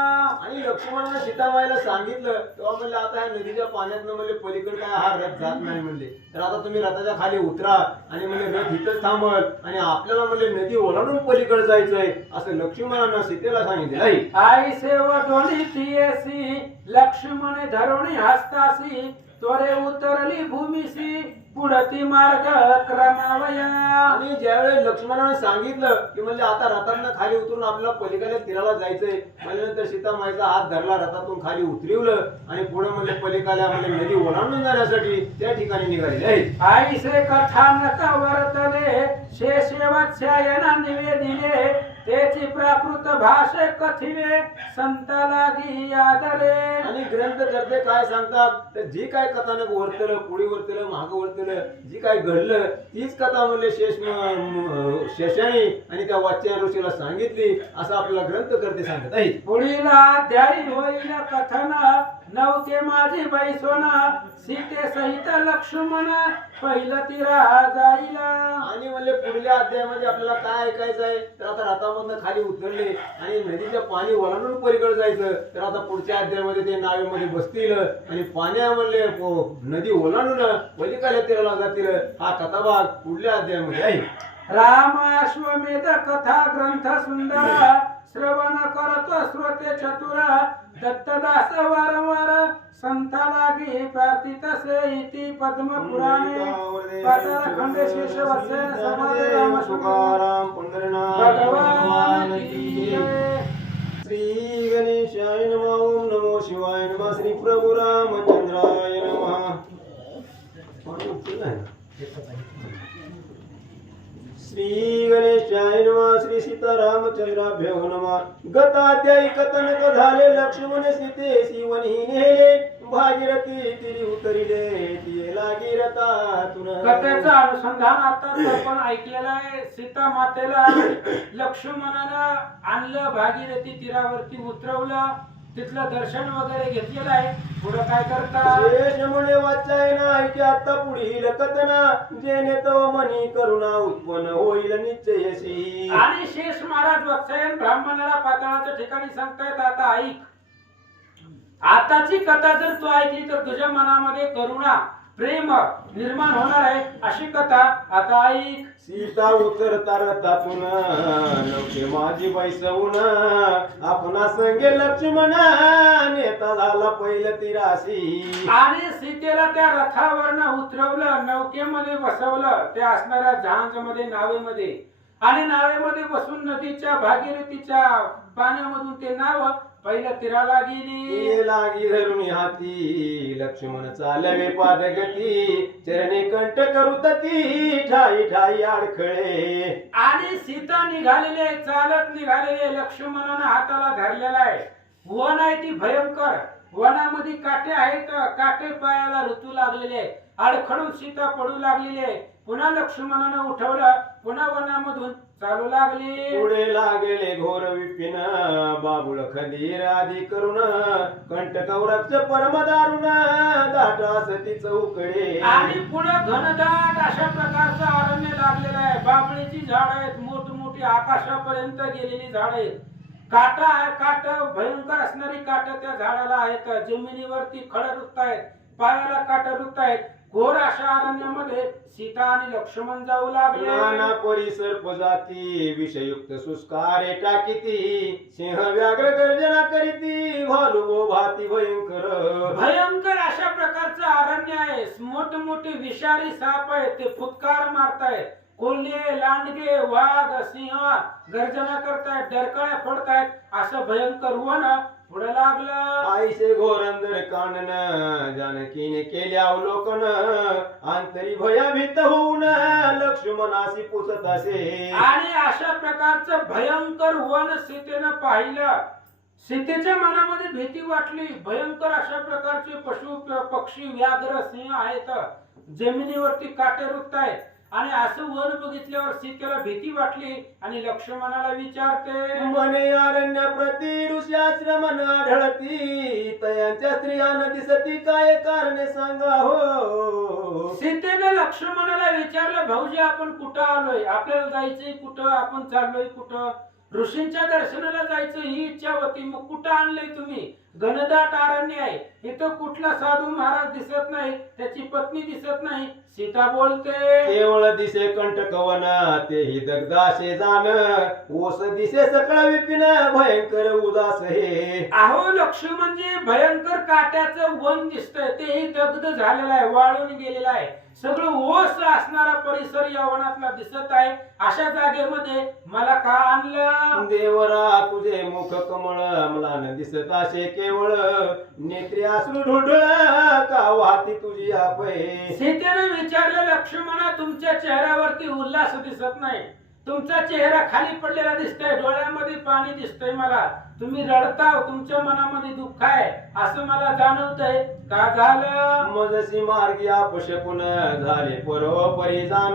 आणि लक्ष्मणाने सीतामाईला सांगितलं तेव्हा म्हणले आता ह्या नदीच्या पाण्यातनं म्हणजे पलीकडे काय हा रथ जात नाही म्हणले तर आता तुम्ही रथाच्या खाली उतरा आणि म्हणजे रथ इथंच थांबल आणि आपल्याला म्हणजे नदी ओलांडून पलीकडे जायचंय असं लक्ष्मणानं सीतेला सांगितलं आहे. आई सेवटोनी पियसी लक्ष्मणे धरुणी हस्तासी त्वरे उतरली भूमिसी पुढती मार्ग क्रमावया. आणि ज्यावेळेस लक्ष्मणाने सांगितलं की म्हणजे आता रथातनं खाली उतरून आपल्याला पलीकडे तीराला जायचंय म्हणल्यानंतर सीतामाईचा हात धरला, रथातून खाली उतरवलं आणि पुढे म्हणजे पलीकडे म्हणजे नदी ओलांडून जाण्यासाठी त्या ठिकाणी निघालेले आहेत. आईसे कथानक वर्तले शेषवत्स्यायना निवेदिले तेची प्राकृत भाषे कथिले संत लागी आदरे. आणि ग्रंथकर्ते काय सांगतात तर जी काय कथानक वर्तलं, पुढे वर्तलं, मागं वर्तलं, जी काय घडलं तीच कथा म्हणले शेषाने आणि त्या वाच्या ऋषीला सांगितली असं आपल्याला ग्रंथकर्ते सांगत आहेत. पुढील अध्यायी होईल कथन नवके माझी बैसोन सीते सहित लक्ष्मण पहिलं तिरा जाईल. आणि म्हणले पुढल्या अध्यायामध्ये आपल्याला काय ऐकायचं आहे तर आता रथामधनं खाली उतरले आणि नदीच्या पाणी ओलांडून पलीकडे जायचं तर आता पुढच्या अध्यायामध्ये ते नावेमध्ये बसतील आणि पाण्यामध्ये नदी ओलांडून पलीकडे तीराला जातील. हा कथाभाग पुढल्या अध्यायामध्ये आहे. राम अश्वमेध कथा ग्रंथ सुंदर श्रवण करतो श्रोते चतुर दत्तदास वारंवार संता लागी प्रार्थित से इति पद्म पुराणे पाताळ खंडे शेष वत्सेन समाधे राम तुकाराम पंढरीनाथ भगवान की जय. श्री गणेशाय नमः. ओम नमो शिवाय नमः. श्री प्रभु रामचंद्राय नमः. श्री गणेशाय नमः. श्री सीतारामचंद्राभ्यो नमः. गताध्यायी कथनक झाले लक्ष्मण सीतेसी वनी नेले भागीरथी तिरी उतरिले तिये लागी रथातून. कथेचं अनुसंधान आता आपण ऐकलेलं आहे. सीता मातेला लक्ष्मणानं आणलं, भागीरथी तीरावरती उतरवलं, तिथलं दर्शन वगैरे घेतलेलं आहे. पुढे काय करतात शेषमुळे वाचायना ऐके आता पुढील कथना जेणे तो मनी करुणा उत्पन्न होईल निश्चयशी. आणि शेष महाराज वत्सायन ब्राह्मणाला पाताळाच्या ठिकाणी सांगतायत आता ऐक. आताची कथा जर तू ऐकली तर तुझ्या मनामध्ये करुणा प्रेम निर्माण होणार आहे. अशी कथा आता ऐक. सीता उतरता रथातून नवके माझी बैसवून आपणा संगे लक्ष्मण नेता झाला पहिलं तिराशी. आणि सीतेला त्या रथावरनं उतरवलं, नौकेमध्ये बसवलं, त्या असणाऱ्या जहाजामध्ये नावेमध्ये, आणि नावेमध्ये बसून नदीच्या भागीरथीच्या पाण्यामधून ते नाव पहिल्या तीराला गेली. लागी धरून हाती लक्ष्मण चालवे पादगती चरणे कंठ करुतती ठाई ठाई अडखळे. आणि सीता निघालेले, चालत निघालेले, लक्ष्मणानं हाताला धरलेला आहे. वन आहे ती भयंकर, वनामध्ये काटे आहेत, काटे पायाला ऋतू लागलेले आहे, अडखळून सीता पडू लागलेली आहे. पुन्हा लक्ष्मणानं उठवलं, पुन्हा वनामधून चालू लागली. पुढे लागले घोर विपिन बाबुळ खंदीर आदी करून कंठ कौरक्ष परम दारुण दाटासती चौकडे. आणि पुढे घनदाट अशा प्रकारचं अरण्य लागलेलं आहे. बाबळीची झाड आहेत, मोठमोठी आकाशापर्यंत गेलेली झाड आहेत. काटा आहे, काट भयंकर असणारी काट त्या झाडाला आहेत. जमिनीवरती खड रुत आहेत, पायाला काट रुत आहेत. घोर अशा अरण्यामध्ये सीता आणि लक्ष्मण जाऊ लागले. नाना परिसर पजाती विषयुक्त सुस्कारे टाकीती सिंह व्याघ्र गर्जना करीती भालू भाती भयंकर. भयंकर अशा प्रकारचं अरण्य आहे. मोठमोठे विषारी साप आहेत, ते फुटकार मारतायत. कोल्हे, लांडगे, वाघ, सिंह गर्जना करतायत, डरकाळ्या फोडतायत. असं भयंकर वन पुढे लागलं. आईसे घोरंदर कानन जानकीने केले अवलोकन अंतरी भयभीत होऊन लक्ष्मणासी पुसत असे. आणि अशा प्रकारचं भयंकर वन सीतेनं पाहिलं. सीतेच्या मनामध्ये भीती वाटली. भयंकर अशा प्रकारचे पशु पक्षी व्याघ्र सिंह आहेत, जमिनीवरती काटे रुत आहेत. आणि असं वन बघितल्यावर सीतेला भीती वाटली आणि लक्ष्मणाला विचारते, मने अरण्य प्रति ऋष्याश्रम आढळती तयांच्या स्त्रियांना दिसती काय कारणे सांगा हो. सीतेने लक्ष्मणाला विचारलं, भाऊजी आपण कुठं आलोय, आपल्याला जायचंय कुठं, आपण चाललोय कुठं? ऋषींच्या दर्शनाला जायचं ही इच्छा होती, मग कुठं आणलंय तुम्ही? घनदाट अरण्य आहे, इथं कुठला साधू महाराज दिसत नाही, त्याची पत्नी दिसत नाही. सीता बोलते, केवळ दिसे कंटकवन तेही दगदाशे जाण ओस दिसे सकळ विपिन भयंकर उदास हे. अहो लक्ष्मणजी, भयंकर काट्याचं वन दिसतंय, तेही दग्ध झालेलं आहे, वाळून गेलेलं आहे. सगळं ओस असणारा परिसर या वनातला दिसत आहे. अशा जागेमध्ये मला का आणलं? देवरा तुझे मुख कमळ मला न दिसत असे केवळ नेत्री अश्रू ढोढळ का वाहती तुझी आपे. सीतेने विचारलं, लक्ष्मणा तुमच्या चेहऱ्यावरती उल्हास दिसत नाही, तुमचा चेहरा खाली पडलेला दिसतोय, डोळ्यामध्ये पाणी दिसतंय मला, तुम्ही रडताव, तुमच्या मनामध्ये दुःख आहे असं मला जाणवतंय. का झालं? मजसी मार्गी अपशकुन झाले परोपरी जाण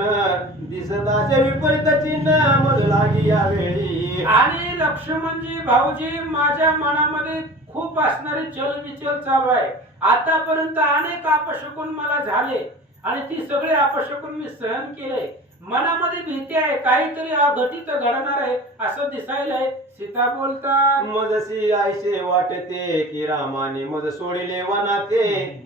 दिसत असे विपरीत चिन्ह मज लागी यावेळी. आणि लक्ष्मणजी भाऊजी माझ्या मनामध्ये खूप असणारी चलबिचल चालू आहे. आतापर्यंत अनेक अपशकुन मला झाले आणि ती सगळे अपशकुन मी सहन केले. मनामध्ये भीती आहे, काहीतरी अघटित घडणार आहे असं दिसायलंय. सीता बोलतात, मजसी आईसे वाटते की रामाने मज सोडिले वनाते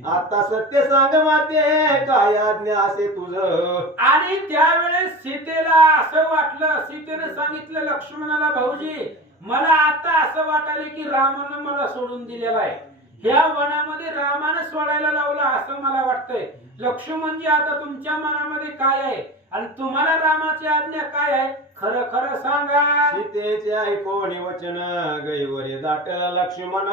आता सत्य सांग माते काय आज्ञा असे तुझं. आणि त्यावेळेस सीतेला असं वाटलं, सीतेने सांगितलं लक्ष्मणाला, भाऊजी मला आता असं वाटायले की रामानं मला सोडून दिलेला आहे, ह्या वनामध्ये रामानं सोडायला लावलं असं मला वाटतंय. लक्ष्मणजी आता तुमच्या मनामध्ये काय आहे आणि तुम्हाला रामाची आज्ञा काय आहे, खरं खरं सांगा. सीतेचे ऐकोनी वचन गैवरे दाटला लक्ष्मण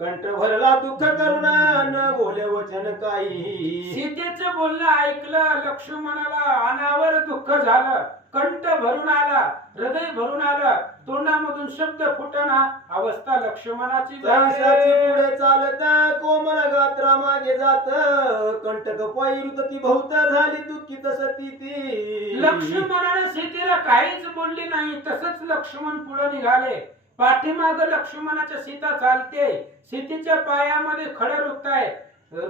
कंठ भरला दुःख करुण न बोले वचन काही. सीतेचं बोलणं ऐकलं लक्ष्मणाला अनावर दुःख झालं, कंठ भरून आला, हृदय भरून आलं, तोंडामधून शब्द फुटना अवस्था लक्ष्मणाची सहसाची झाली. पुढे चालत कोमल गात्रा मागे जात कंटक पायरुत ती बहुत झाली दुःखित सती ती. लक्ष्मणाने सीतेला काहीच बोलली नाही, तसंच लक्ष्मण पुढे निघाले. पाठीमाग लक्ष्मणाच्या सीता चालते, सीतेच्या पायामध्ये खडे रुतताय,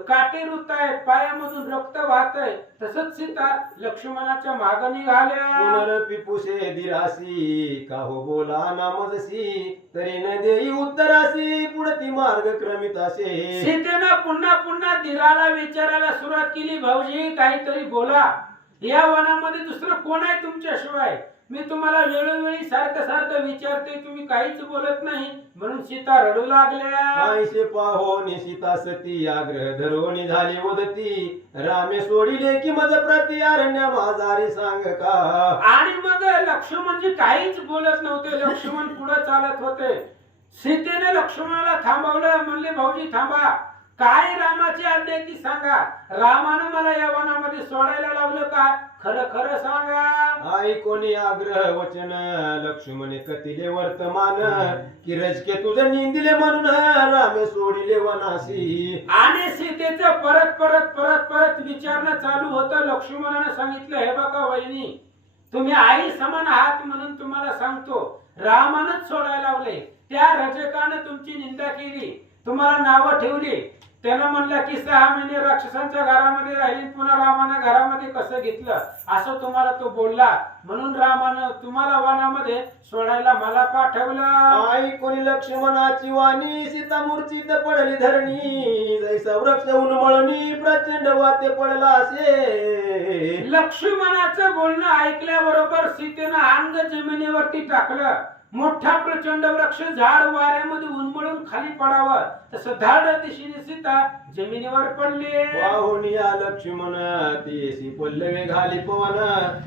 काटे रुतताय, पायामधून रक्त वाहतय, तसंच सीता लक्ष्मणाच्या मागे निघाल्या. पुनरपिपुषे दिरासी काहो बोला नामजसी तरी न देई उत्तरासी पुढती मार्ग क्रमित असे. सीतेनं पुन्हा पुन्हा धीराला विचारायला सुरुवात केली, भाऊजी काहीतरी बोला, या वनामध्ये दुसरं कोण आहे तुमच्याशिवाय, मी तुम्हाला वेळोवेळी सारखं सारखं विचारते, तुम्ही काहीच बोलत नाही. म्हणून सीता रडू लागल्या. आईशे पाहोनी सीता सती आग्रह धरोनी झाली वदती रामे सोडिले की मज प्रति अरण्य माझारी सांग का. आणि मग लक्ष्मणजी काहीच बोलत नव्हते, लक्ष्मण पुढे चालत होते. सीतेने लक्ष्मणाला थांबवलं, म्हणले भाऊजी थांबा, काय रामाची आज्ञा ती सांगा, रामानं मला या वनामध्ये सोडायला लावलं का, खरं खरं सांगा. आई कोणी आग्रह वचन लक्ष्मणे कथिले वर्तमान की रजके तुझे निंदिले म्हणून रामे सोडिले वनासी. आणि सीतेचं परत परत परत परत विचारणं चालू होतं. लक्ष्मणाने सांगितलं, हे बघा वहिनी, तुम्ही आई समान आहात म्हणून तुम्हाला सांगतो, रामानंच सोडायला लावले, त्या रजकाने तुमची निंदा केली, तुम्हाला नावं ठेवली, त्यानं म्हणलं की 6 महिने राक्षसांच्या घरामध्ये राहिली, पुन्हा रामानं घरामध्ये कसं घेतलं असं तुम्हाला तो बोलला, म्हणून रामानं तुम्हाला वनामध्ये सोडायला मला पाठवलं. आई कोणी लक्ष्मणाची वाणी सीता मूर्छित पडली धरणी जैसा वृक्ष उन्मळणी प्रचंड वाते पडला असे. लक्ष्मणाचं बोलणं ऐकल्याबरोबर सीतेनं अंग जमिनीवरती टाकलं. मोठा प्रचंड वृक्ष झाड वाऱ्यामध्ये उन्मळून खाली पडावं तसं धाड दिशेने सीता जमिनीवर पडली. वाहुनिया लक्ष्मण तेसी पल्लवे घाली पवन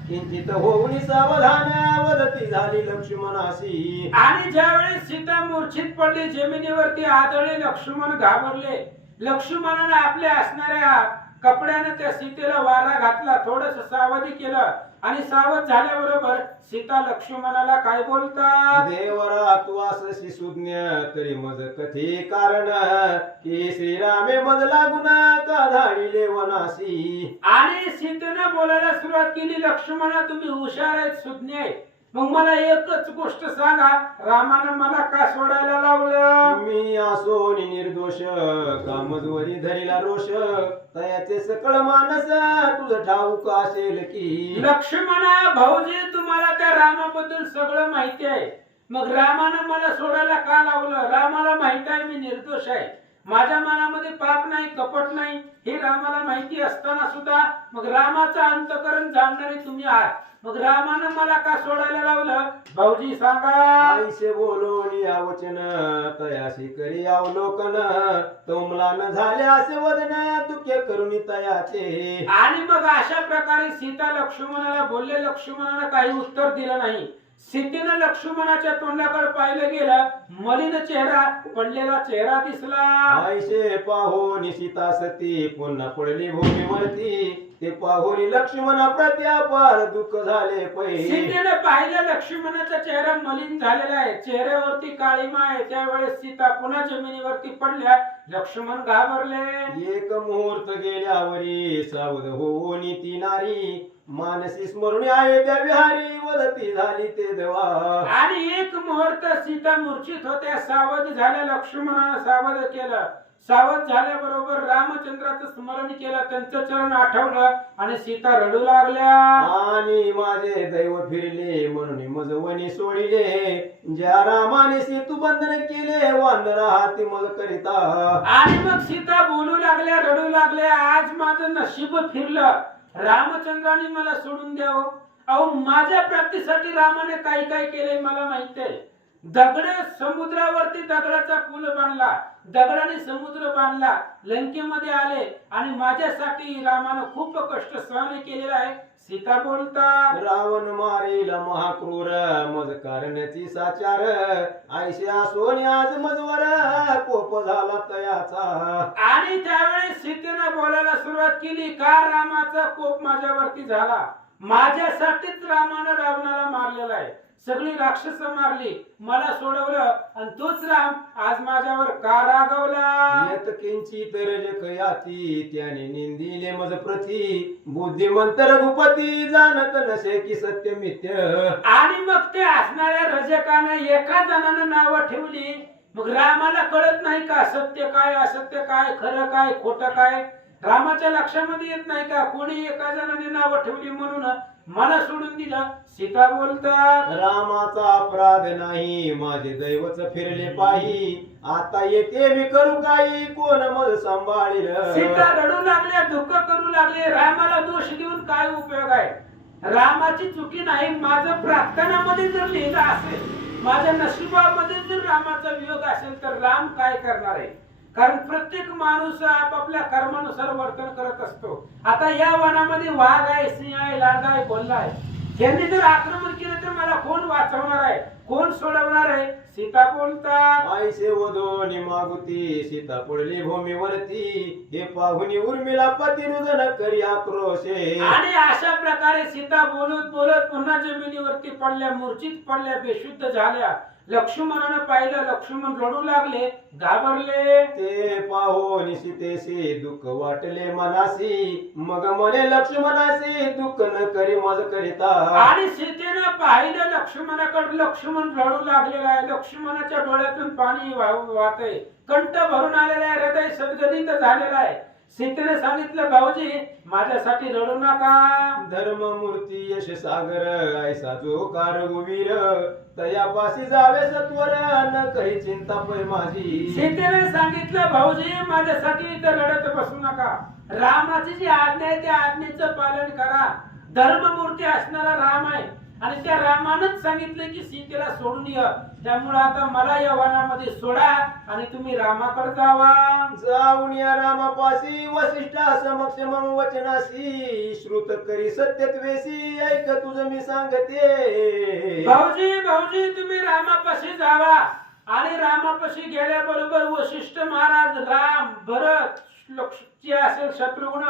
किंचित होऊनी सावधान वदती झाली लक्ष्मणासी. आणि ज्यावेळेस सीता मूर्छित पडली, जमिनीवरती आदळले, लक्ष्मण घाबरले. लक्ष्मणाने आपल्या असणाऱ्या कपड्याने त्या सीतेला वारा घातला, थोडस सावधी केलं आणि सावध झाल्याबरोबर सीता लक्ष्मणाला काय बोलतात, देवरा तू असशी सुज्ञ तरी मज कथी कारण की श्रीरामे मज लागून का धाडिले वनासी. आणि सीतेने बोलायला सुरुवात केली, लक्ष्मणा तुम्ही हुशार आहेत, सुज्ञ आहे, मग मला एकच गोष्ट सांगा, रामानं मला का सोडायला लावलं. मी असोनी निर्दोष कामजवरी धरिला रोष तयाचे सकळ मानस तुझं ठाऊक असेल की. लक्ष्मणा भाऊजी तुम्हाला त्या रामाबद्दल सगळं माहिती आहे, मग रामानं मला सोडायला का लावलं. रामाला माहिती आहे मी निर्दोष आहे, माझ्या मनामध्ये पाप नाही, कपट नाही, हे रामाला माहिती असताना सुद्धा मग रामाचं अंतकरण जाणणारे तुम्ही आहात, मग रामानं मला का सोडायला लावलं, भाऊजी सांगा. आईशे बोलोनी बोलिया वचन तयाशी करी अवलोकन तोमला न झाले असे वदन दुखे करुणी तयाचे. आणि मग अशा प्रकारे सीता लक्ष्मणाला बोलले. लक्ष्मणाला काही उत्तर दिलं नाही. सीतेनं लक्ष्मणाच्या तोंडाकडे पाहिलं गेलं. मलिन चेहरा, पडलेला चेहरा दिसला. आईशे पाहून सीता सती पुन्हा पडली भूमीवरती. ते पाहून लक्ष्मण प्रत्यापार दुःख झाले पै. सीतेने पाहिलं लक्ष्मणाचा चेहरा मलिन झालेला आहे, चेहऱ्यावरती काळीमा आहे. त्यावेळेस सीता पुन्हा जमिनीवरती पडल्या. लक्ष्मण घाबरले. एक मुहूर्त गेल्यावरी सावध होऊन ती नारी मानसी स्मरून अयोध्या विहारी वदती झाली ते देवा. आणि एक मुहूर्त सीता मूर्छित होत्या. सावध झाल्या. लक्ष्मणानं सावध केलं. सावध झाल्याबरोबर रामचंद्राचं स्मरण केलं. त्यांचं चरण आठवलं आणि सीता रडू लागल्या. आणि माझे दैव फिरले म्हणून मज वनी सोडिले. ज्या रामाने सेतू बंधन केले वानरा हाती मज करिता. आणि मग सीता बोलू लागल्या, रडू लागल्या. आज माझं नशीब फिरलं. रामचंद्राने मला सोडून द्यावं. अहो, माझ्या प्राप्तीसाठी रामाने काय काय केले मला माहिती आहे. दगड समुद्रावरती दगडाचा पूल बांधला. दगडाने समुद्र बांधला. लंकेमध्ये आले आणि माझ्यासाठी रामानं खूप कष्ट सहन केलेलं आहे. सीता बोलतात. रावण मारेल महाक्रूर मज करण्याची साचार. आयशा सोनी आज मजवर कोप झाला तयाचा. आणि त्यावेळेस सीतेनं बोलायला सुरुवात केली. का रामाचा कोप माझ्यावरती झाला? माझ्यासाठीच रामानं रावणाला मारलेला आहे. सगळी राक्षस मारली, मला सोडवलं आणि तोच राम आज माझ्यावर का रागवला? येत किंचित रजकयाती त्याने निंदिले मज प्रती. बुद्धिमंत रघुपती जाणत नसे की सत्य मिथ्य. आणि मग ते असणाऱ्या रजकाने एका जणानं नावं ठेवली. मग रामाला कळत नाही का सत्य काय असत्य काय, खरं काय खोटं काय? रामाच्या लक्षामध्ये येत नाही का कोणी एका जणाने नावं ठेवली म्हणून मला सोडून दिलं? सीता बोलतात. रामाचा अपराध नाही माझे दैवच फिरले पाही. आता येते मी करू काही कोण मज सांभाळील. सीता रडू लागल्या, दुःख करू लागले. रामाला दोष देऊन काय उपयोग आहे? रामाची चुकी नाही. माझं प्रार्थनामध्ये जर लिहिलं असेल, माझ्या नशिबामध्ये जर रामाचा वियोग असेल तर राम काय करणार आहे? कारण प्रत्येक माणूस आपापल्या कर्मानुसार वर्तन करत असतो. आता या वनामध्ये वाघ आहे, सिंह आहे, लांडगा आहे, कोल्हा आहे. यांनी जर आक्रमण केलं तर मला कोण वाचवणार आहे? कोण सोडवणार आहे? सीता बोलतात. आईसे वधोनी मागुती सीता पडली भूमीवरती. हे पाहुनी उर्मिला पती रुदन करी आक्रोशे. आणि अशा प्रकारे सीता बोलत बोलत पुन्हा जमिनीवरती पडल्या, मूर्छित पडल्या, बेशुद्ध झाल्या. लक्ष्मणानं पाहिलं. लक्ष्मण रडू लागले, घाबरले. ते पाहोनी सीतेसी दुःख वाटले मनासी. मग म्हणे लक्ष्मणासी दुःख न करी मज करिता. आणि सीतेनं पाहिलं लक्ष्मणाकडे. लक्ष्मण रडू लागलेला आहे. लक्ष्मणाच्या डोळ्यातून पाणी वाहतंय. कंठ भरून आलेला आहे. हृदय सद्गदित झालेला आहे. सीतेने सांगितलं, भाऊजी माझ्यासाठी रडू नका. धर्ममूर्ती यश सागर ऐसा जो कारवीर. तयापासी जावे सत्वर न कही चिंता पै माझी. सीतेने सांगितलं, भाऊजी माझ्यासाठी इथं रडत बसू नका. रामाची जी आज्ञा आहे त्या आज्ञेचं पालन करा. धर्ममूर्ती असणारा राम आहे आणि त्या रामानंच सांगितलं की सीतेला सोडून ये. त्यामुळे आता मला या वनामध्ये सोडा आणि तुम्ही रामाकडे जावा. जाऊन या रामापासी वसिष्ठा समक्ष मम वचनासी. श्रुत करी सत्यत्वेसी ऐक तुझं मी सांगते. भाऊजी भाऊजी तुम्ही रामापाशी जावा. आणि रामापाशी गेल्याबरोबर वशिष्ठ महाराज, राम, भरत, जे असेल शत्रुघ्न,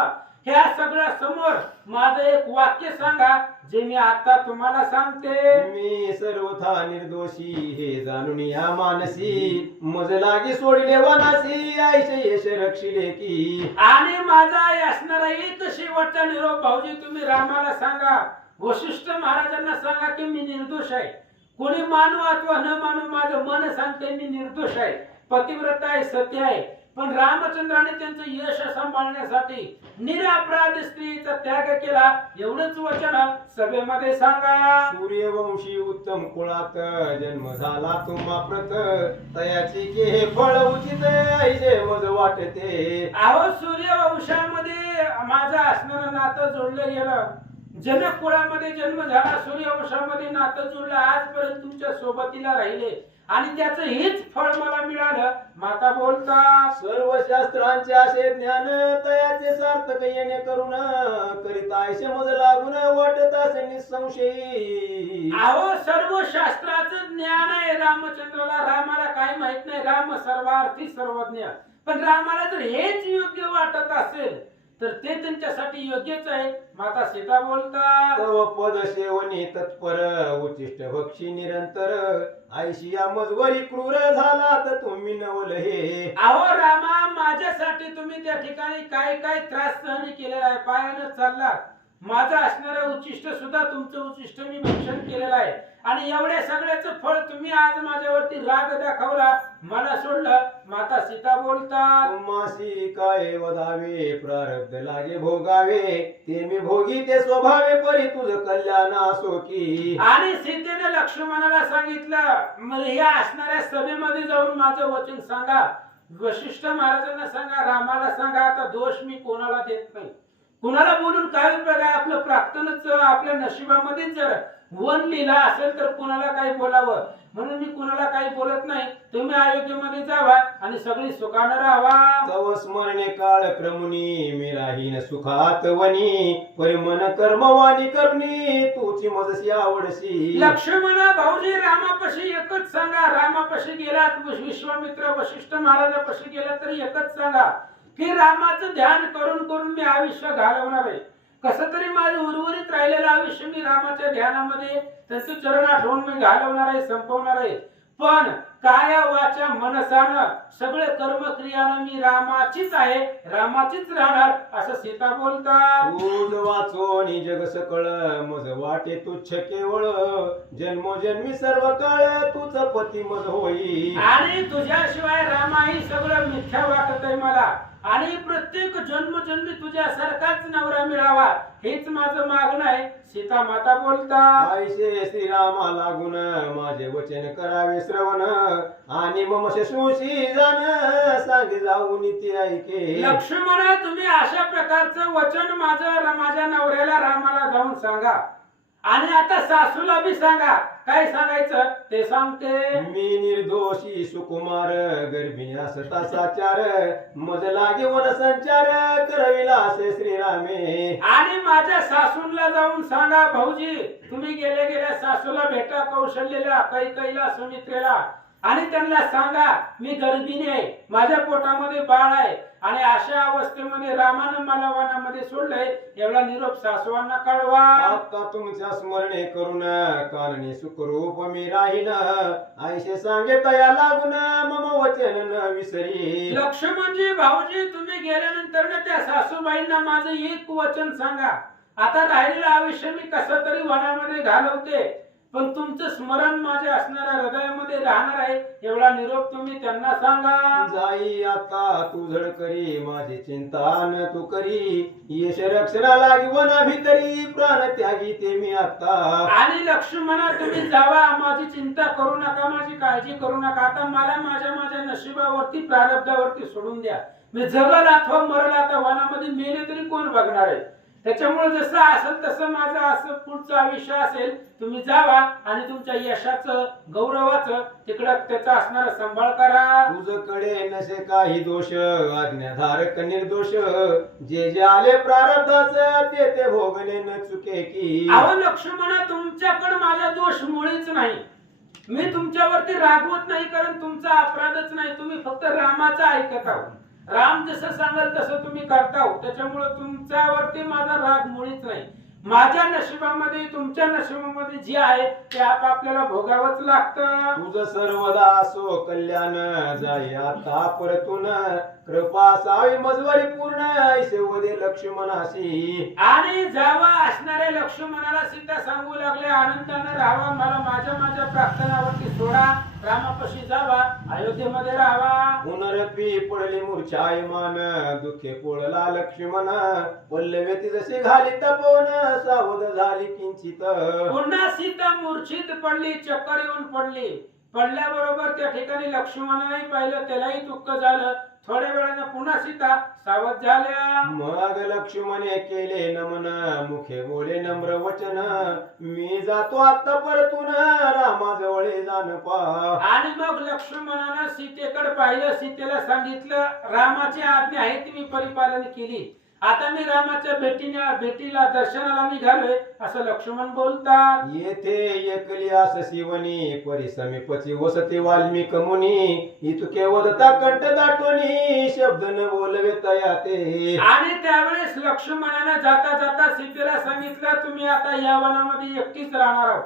ह्या सगळ्या समोर माझं एक वाक्य सांगा जे मी आता तुम्हाला सांगते. मी सर्वथा निर्दोषी हे जाणून या मानसी. मज लागी सोडिले वनासी आईचे यश रक्षिले की. आणि माझा असणारा एक शेवटचा निरोप भाऊजी तुम्ही रामाला सांगा. वशिष्ठ महाराजांना सांगा की मी निर्दोष आहे. कोणी मानू अथवा न मानू माझं मन सांगते मी निर्दोष आहे, पतिव्रत आहे, सत्य आहे. पण रामचंद्राने त्यांचं यश सांभाळण्यासाठी निरपराध स्त्रीचा त्याग केला. एवढंच वचन सभेमध्ये सांगा. सूर्यवंशी उत्तम कुळात जन्म झाला तुम्हा प्रत. तयाची के हे फळ उचित ऐसे मज वाटते. अहो, सूर्यवंशामध्ये माझं असणारं नातं जोडलं गेलं. जनक कुळामध्ये जन्म झाला, सूर्यवंशामध्ये नातं जोडलं. आजपर्यंत तुमच्या सोबतीला राहिले आणि त्याचं हेच फळ मला मिळालं. माता बोलतात, सर्व शास्त्रांचे असे ज्ञान तयाचे सार्थक येणे करून करीत आयशे मज लागून वाटत असे निसंशयी. अहो सर्व शास्त्राचं ज्ञान आहे रामचंद्राला. रामाला काही माहित नाही. राम सर्वार्थी सर्वज्ञ. पण रामाला जर हेच योग्य वाटत असेल तर ते त्यांच्यासाठी योग्यच आहे. माता सीता बोलतात, तव पद सेवनी तत्पर उचिष्ट भक्षी निरंतर आयशिया मजवरी क्रूर झाला तर तुम्ही नवल हे. अहो रामा, माझ्यासाठी तुम्ही त्या ठिकाणी काय काय त्रास सहन केलेला आहे. पायानं चालला. माझं असणारं उच्चिष्ट सुद्धा तुमचं उच्चिष्ट मी भक्षण केलेलं आहे. आणि एवढ्या सगळ्याचं फळ तुम्ही आज माझ्यावरती राग दाखवला, मला सोडलं. माता सीता बोलतात, तुम्हासी काय वदावे प्रारब्ध लागे भोगावे ते मी भोगी ते स्वभावे परी तुझ कल्याण असो की. आणि सीतेने लक्ष्मणाला सांगितलं, मग या असणाऱ्या सभेमध्ये जाऊन माझं वचन सांगा. वशिष्ठ महाराजांना सांगा, रामाला सांगा, आता दोष मी कोणाला देत नाही. कुणाला बोलून काय उपयोग आहे. आपलं प्राक्तनच आपल्या नशिबामध्येच जर वन लिहिला असेल तर कुणाला काही बोलावं. म्हणून मी कुणाला काही बोलत नाही. तुम्ही अयोध्येमध्ये जावा आणि सगळी सुखानं राहावा. तव स्मरणे काळ क्रमुनी मी राहीन सुखात वनी परी मन कर्मवाणी करुणी तुची मजसी आवडसी. लक्ष्मणा भाऊजी, रामापाशी एकच सांगा. रामापाशी गेलात, विश्वामित्र वशिष्ठ महाराजापाशी गेला तरी एकच सांगा की रामाचं ध्यान करून करून मी आयुष्य घालवणार आहे. कसं तरी माझं उर्वरित राहिलेलं आयुष्य मी रामाच्या ध्यानामध्ये त्याचं चरण आठवून मी घालवणार आहे, संपवणार आहे. पण काया वाचा मनसानं सगळे कर्मक्रियानं मी रामाचीच आहे, रामाचीच राहणार असं सीता बोलतात. तुझ वाचोनी जग सकळ मज वाटे तुच्छ केवळ जन्मोजन्मी सर्व काळ तुझ पती मज होई. आणि तुझ्याशिवाय रामा ही सगळं मिथ्या वाटत आहे मला. आणि प्रत्येक जन्मजन्मी तुझ्यासारखाच नवरा मिळावा हेच माझं मागणं आहे. सीता माता बोलतात, आयशे श्रीरामा लागून माझे वचन करावे श्रवण आणि मम शशूशी जाण सांगे जाऊन ती ऐके. लक्ष्मणा, तुम्ही अशा प्रकारचं वचन माझ्या नवऱ्याला रामाला जाऊन सांगा. आणि आता सासूला बी सांगा. काय सांगायचं ते सांगते. मी निर्दोषी सुकुमार गर्भिणी असता साचार मज लागे वन संचार करविला असे श्रीरामे. आणि माझ्या सासूला जाऊन सांगा, भाऊजी तुम्ही गेल्या सासूला भेटा, कौशल्यला, कैकेयीला, सुमित्रेला. आणि त्यांना सांगा मी गर्भिणी आहे, माझ्या पोटामध्ये बाळ आहे आणि अशा अवस्थेमध्ये रामानं मला वनामध्ये सोडलंय. एवढा निरोप सासवांना कळवा. आता तुमच्या स्मरणे करून काननी सुखरूप मी राहीन आयशे सांगे तया लागून मम वचन न विसरी. लक्ष्मणजी, भाऊजी तुम्ही गेल्यानंतर ना त्या सासूबाईंना माझं एक वचन सांगा. आता राहिलेलं आयुष्य मी कसं तरी वनामध्ये घालवते, पण तुमचं स्मरण माझ्या असणाऱ्या हृदयामध्ये राहणार आहे. एवढा निरोप तुम्ही त्यांना सांगा. जाई आता तू झड करी माझी चिंता न तू करी यश रक्षणा लागी वना भितरी प्राण त्यागी ते मी आता. आणि लक्ष्मणा, तुम्ही जावा, माझी चिंता करू नका, माझी काळजी करू नका. आता मला माझ्या नशिबावरती, प्रारब्धावरती सोडून द्या. मी जगल अथवा मरल, आता वनामध्ये मेले तरी कोण बघणार आहे. त्याच्यामुळे जसं असेल तसं माझं असं पुढचं आयुष्य असेल. तुम्ही जावा आणि तुमच्या यशाचं, गौरवाचं तिकडं त्याचा असणारा सांभाळ करा. तुझकडे नसे काही दोष आज्ञाधारक निर्दोष जे जे आले प्रारब्धाच ते ते भोगणे न चुके की. अहो लक्ष्मणा, तुमच्याकडे माझा दोष मुळीच नाही. मी तुमच्यावरती रागवत नाही, कारण तुमचा अपराधच नाही. तुम्ही फक्त रामाचं ऐकत आहोत. राम जसं सांगाल तसं तुम्ही करता हो. त्याच्यामुळे तुमच्यावरती माझा राग मुळीच नाही. माझ्या नशिबामध्ये, तुमच्या नशिबामध्ये जे आहे ते आपल्याला भोगावंच लागतं. तुझ सर्वदा असो कल्याण जाई आता परतून कृपा सावी मजवरी पूर्ण ऐसे वदे लक्ष्मणाशी. आणि जावा असणाऱ्या लक्ष्मणाला सीता सांगू लागले, आनंदाने राहावा, मला माझ्या प्रार्थनावरती सोडा, रामापाशी जावा, अयोध्येमध्ये राहावा. पुनरपी पडली मूर्छायमान दुःखे पोळला लक्ष्मण पल्लवेती जशी घाली तपोन सावध झाली किंचित. पुन्हा सीता मूर्छित पडली, चक्कर येऊन पडली. पडल्याबरोबर त्या ठिकाणी लक्ष्मणाने पाहिलं, त्यालाही दुःख झालं. थोड्या वेळानं पुन्हा सीता सावध झाल्या. मग लक्ष्मणे केले नमन, मुखे बोले नम्र वचन, मी जातो आता परतून रामाजवळ जाण पा. आणि मग लक्ष्मणानं सीतेकडे पाहिलं, सीतेला सांगितलं रामाची आज्ञा आहे ती मी परिपालन केली, आता मी रामाच्या भेटीला दर्शनाला निघालोय असं लक्ष्मण बोलतात. येथे एकली आस शिवनी, परिसमीपची वसती वाल्मिक मुनी, इतके वदता कंठ दाटोनी, शब्द न बोलवे तया ते. आणि त्यावेळेस लक्ष्मणानं जाता जाता सीतेला सांगितलं तुम्ही आता या वनामध्ये एकटीच राहणार आहोत,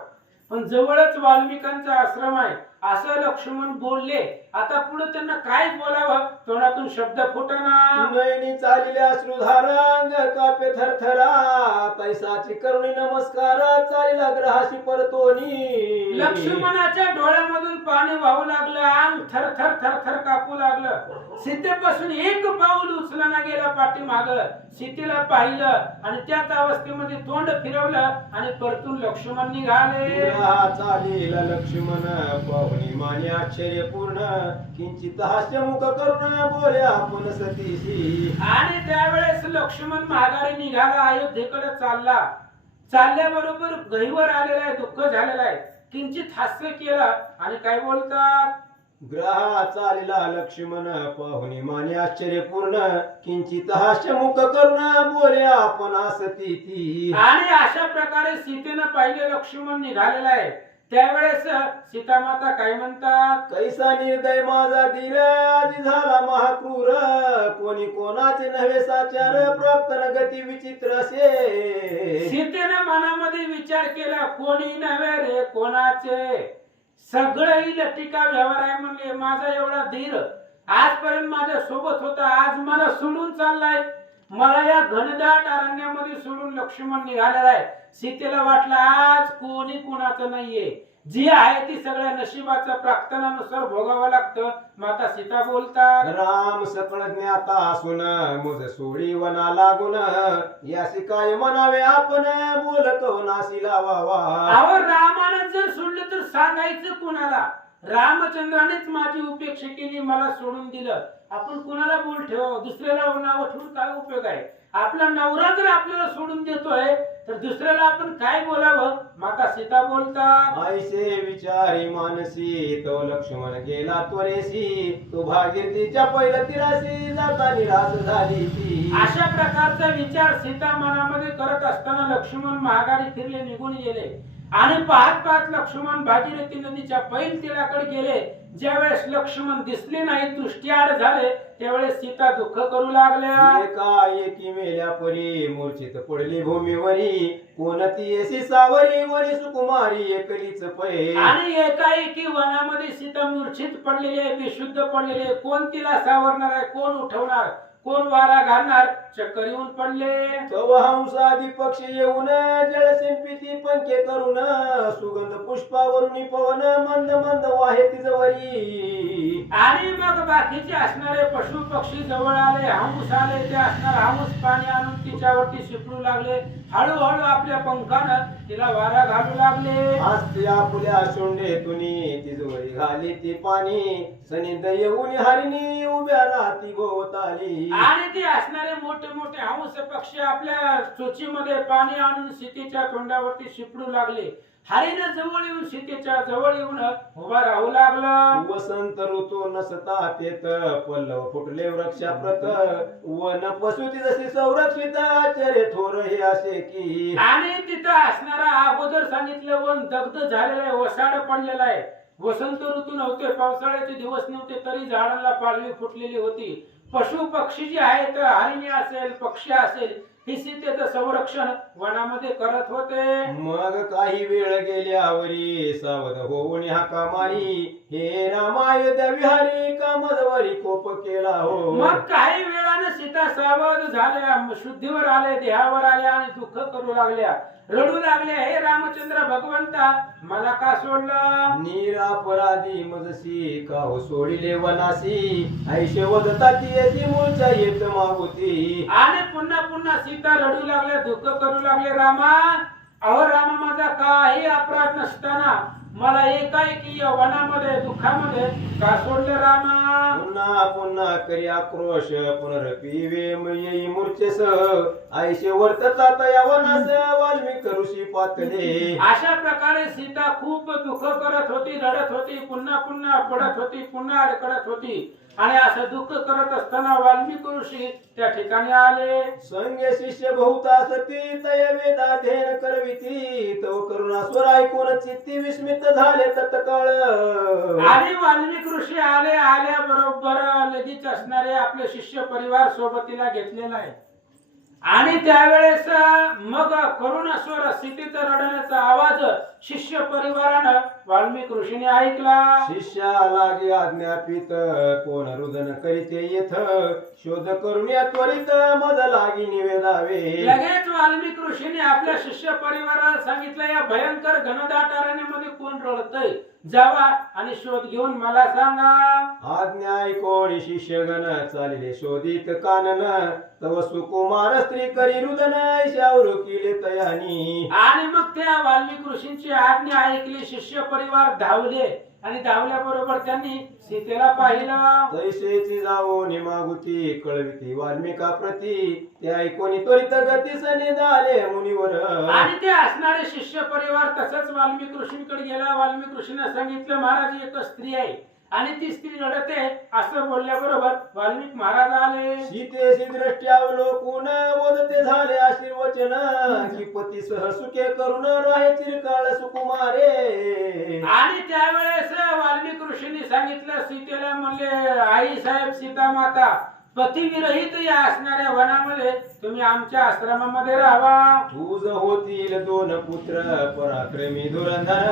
पण जवळच वाल्मिकांचा आश्रम आहे असं लक्ष्मण बोलले. आता पुढे त्यांना काय बोलावं, तोंडातून शब्द फुटना. नयनी चालिल्या अश्रुधारांग कापे थरथरा, तैसाची करुणी नमस्कार, चालिला ग्रहाशी परतोनी. लक्ष्मणाच्या डोळ्यामधून पाणी वाहू लागलं, अंग थरथर थरथर कापू लागलं. सीतेपासून एक पाऊल उचलना गेला पाठीमाग. सीतेला पाहिलं आणि त्याच अवस्थेमध्ये तोंड फिरवलं आणि परतून लक्ष्मण निघाले. ग्रहा चालिला लक्ष्मण, पाहुणी माने आश्चर्यपूर्ण, किंचित हास्यमुख करुण बोले आपण सतीशी. आणि त्यावेळेस लक्ष्मण माघारी निघाला, अयोध्येकडे चालला. चालल्याबरोबर गहिवर आलेला आहे, दुःख झालेला आहे. किंचित हास्य केलं आणि काय बोलतात, ग्रहा चालिला लक्ष्मण, पाहुणी माने आश्चर्यपूर्ण, किंचित हास्यमुख करुण बोले आपण सती. आणि अशा प्रकारे सीतेनं पाहिले लक्ष्मण निघालेला आहे. त्यावेळेस सीतामाता काय म्हणतात, कैसा निर्दय माझा धीर, आधी झाला महाक्रूर, कोणी कोणाचे नव्हे साचार, प्राप्त न गती विचित्र असे. सीतेनं मनामध्ये विचार केला, कोणी नव्हे रे कोणाचे, सगळंही लटिका व्यवहार आहे म्हणले. माझा एवढा धीर आजपर्यंत माझ्या सोबत होता, आज मला सोडून चाललाय, मला या घनदाट अरण्यामध्ये सोडून लक्ष्मण निघालेला आहे. सीतेला वाटलं आज कोणी कुणाचं नाहीये, जी आहे ती सगळ्या नशिबाचं प्रार्थनानुसार भोगावं लागतं. माता सीता बोलतात, राम सकळ ज्ञाता असून, मुझ सोडी वना लागून, यासी काय म्हणावे आपण, बोल कवनासी लावावा. अहो रामानं जर सोडलं तर सांगायचं कुणाला, रामचंद्रानेच माझी उपेक्षा केली, मला सोडून दिलं. आपण कुणाला बोल ठेव, दुसऱ्याला नाव ठेवून काय उपयोग आहे. आपला नवरा जर आपल्याला सोडून देतोय तर दुसऱ्याला आपण काय बोलावं. माता सीता बोलतात, ऐसे विचारी मानसी, तो लक्ष्मण गेला त्वरेसी, तो भागीरथीच्या पहिल्या तिरासी, जाता निराश झाली ती. अशा प्रकारचा विचार सीता मनामध्ये करत असताना लक्ष्मण महागारी फिरले, निघून गेले. आणि पाहत पाहत लक्ष्मण भागीरथी नदीच्या पैल तीराकडे गेले. ज्यावेळेस लक्ष्मण दिसले नाही, दृष्टीआड झाले, त्यावेळेस सीता दुःख करू लागल्या. एकाएकी मेल्या परी, मूर्छित पडली भूमीवरी, कोणती येसी सावरी, वरी सुकुमारी एकलीच पै. आणि एकाएकी वनामध्ये सीता मूर्छित पडलेली आहे, बेशुद्ध पडलेली आहे. कोण तिला सावरणार आहे, कोण उठवणार, कोण वारा घालणार. चक्कर येऊन पडले. तव हंस आदी पक्षी येऊन, जळसिंपिती पंखे करून, सुगंध पुष्पावरून पवन मंद मंद वाहे तिजवरी. आणि मग बाकीचे असणारे पशु पक्षी जवळ आले, हंस आले, ते असणार हंस पाणी आणून तिच्यावरती शिपडू लागले. हळूहळू आपल्या पंखानं तिला वारा घालू लागले. हस्ते आपुल्या सोंडे तुनी, तिजवरी घाली ती पाणी, सनिध येऊन हरिणी उभ्या राहती भोवताली. आणि ते असणारे मोठे मोठे हंस पक्षी आपल्या चोचीमध्ये पाणी आणून सीतेच्या तोंडावरती शिपडू लागले. हरिण जवळ येऊन सीतेच्या जवळ येऊन उभा राहू लागला. वसंत ऋतू नसता तेत, पल्लव फुटले वृक्षाप्रत, वन पशुती जशी संरक्षित, आश्चर्य थोर हे असे की. आणि तिथं असणारा अगोदर सांगितलं वन दग्ध झालेलं आहे, वसाड पडलेला आहे. वसंत ऋतू नव्हते, पावसाळ्याचे दिवस नव्हते, तरी झाडांना पालवी फुटलेली होती. पशु पक्षी जे आहेत, हरिणी असेल, पक्षी असेल, ही सीतेचं संरक्षण वनामध्ये करत होते. मग काही वेळ गेल्यावरी, सावध होऊन हाका मारी, हे रामायोध्या विहारी, कामदवरी कोप केला हो. मग काही वेळानं सीता सावध झाल्या, शुद्धीवर आले, देहावर आल्या आणि दुःख करू लागल्या, रडू लागले. हे रामचंद्र भगवंता, मला का सोडलं. निरापराधी मजसी, का हो सोडिले वनासी, ऐशे वदता ती येती मूळच्या येत मागुती. आणि पुन्हा पुन्हा सीता रडू लागल्या, दुःख करू लागले. रामा, अहो रामा, माझा काही अपराध नसताना मला एकाएकी या वनामध्ये दुःखामध्ये का सोडलं रामा? पुन्हा पुन्हा करी आक्रोश पुनरपी वेम येई मूर्छेसह आईशे वर्तता तया वनास वाल्मिक ऋषी पातले. अशा प्रकारे सीता खूप दुःख करत होती, रडत होती, पुन्हा पुन्हा पडत होती, पुन्हा अडकडत होती. आणि असं दुःख करत असताना वाल्मिक ऋषी त्या ठिकाणी आले. संगे शिष्य बहुता सती तय वेदाध्ययन करविती तव करुणा स्वर ऐकून चित्ती विस्मित झाले तत्काळ. आणि वाल्मिक ऋषी आले, आल्या बरोबर लगेच असणारे आपले शिष्य परिवार सोबतीला घेतलेला आहे. आणि त्यावेळेस मग करुणास्वर सीतेचा रडण्याचा आवाज शिष्य परिवारानं वाल्मिक ऋषीने ऐकला. शिष्या लागे आज्ञापित कोण रुदन करीते येथ शोध करून या त्वरित मज लागी निवेदावे. लगेच वाल्मिक ऋषीने आपल्या शिष्य परिवाराला सांगितलं, या भयंकर घनदाट अरण्यामध्ये कोण रडतय, जावा आणि शोध घेऊन मला सांगा. आज्ञा ऐकोणी शिष्यगण चालिले शोधित कानन तव सुकुमार स्त्री करी रुदन ऐशावर केले तयानी. आणि मग त्या वाल्मिक ऋषींची आज्ञा ऐकली. शिष्य परिवार धावले आणि धावल्याबरोबर त्यांनी सीतेला पाहिलं. तैसेची जाओ निमागुती कळविती वाल्मिका प्रती ते ऐकोनी त्वरित गतीस निघाले मुनीवर. आणि ते असणारे शिष्य परिवार तसंच वाल्मिक ऋषींकडे गेला. वाल्मिक ऋषींना सांगितलं, महाराज एक स्त्री आहे आणि ती स्त्री रडते. असं बोलल्याबरोबर वाल्मिक महाराज आले. सीतेशी दृष्टी अवलोकून बोधते झाले आशीर्वचन की पती सह सुखे करून राहे चिरकाळ सुकुमारे. आणि त्यावेळेस वाल्मिक ऋषींनी सांगितलं सीतेला, म्हणले, आई साहेब सीता माता, पती विरहित या असणाऱ्या वनामध्ये तुम्ही आमच्या आश्रमामध्ये राहावा. तुझ होतील दोन पुत्र पराक्रमी धुरंधर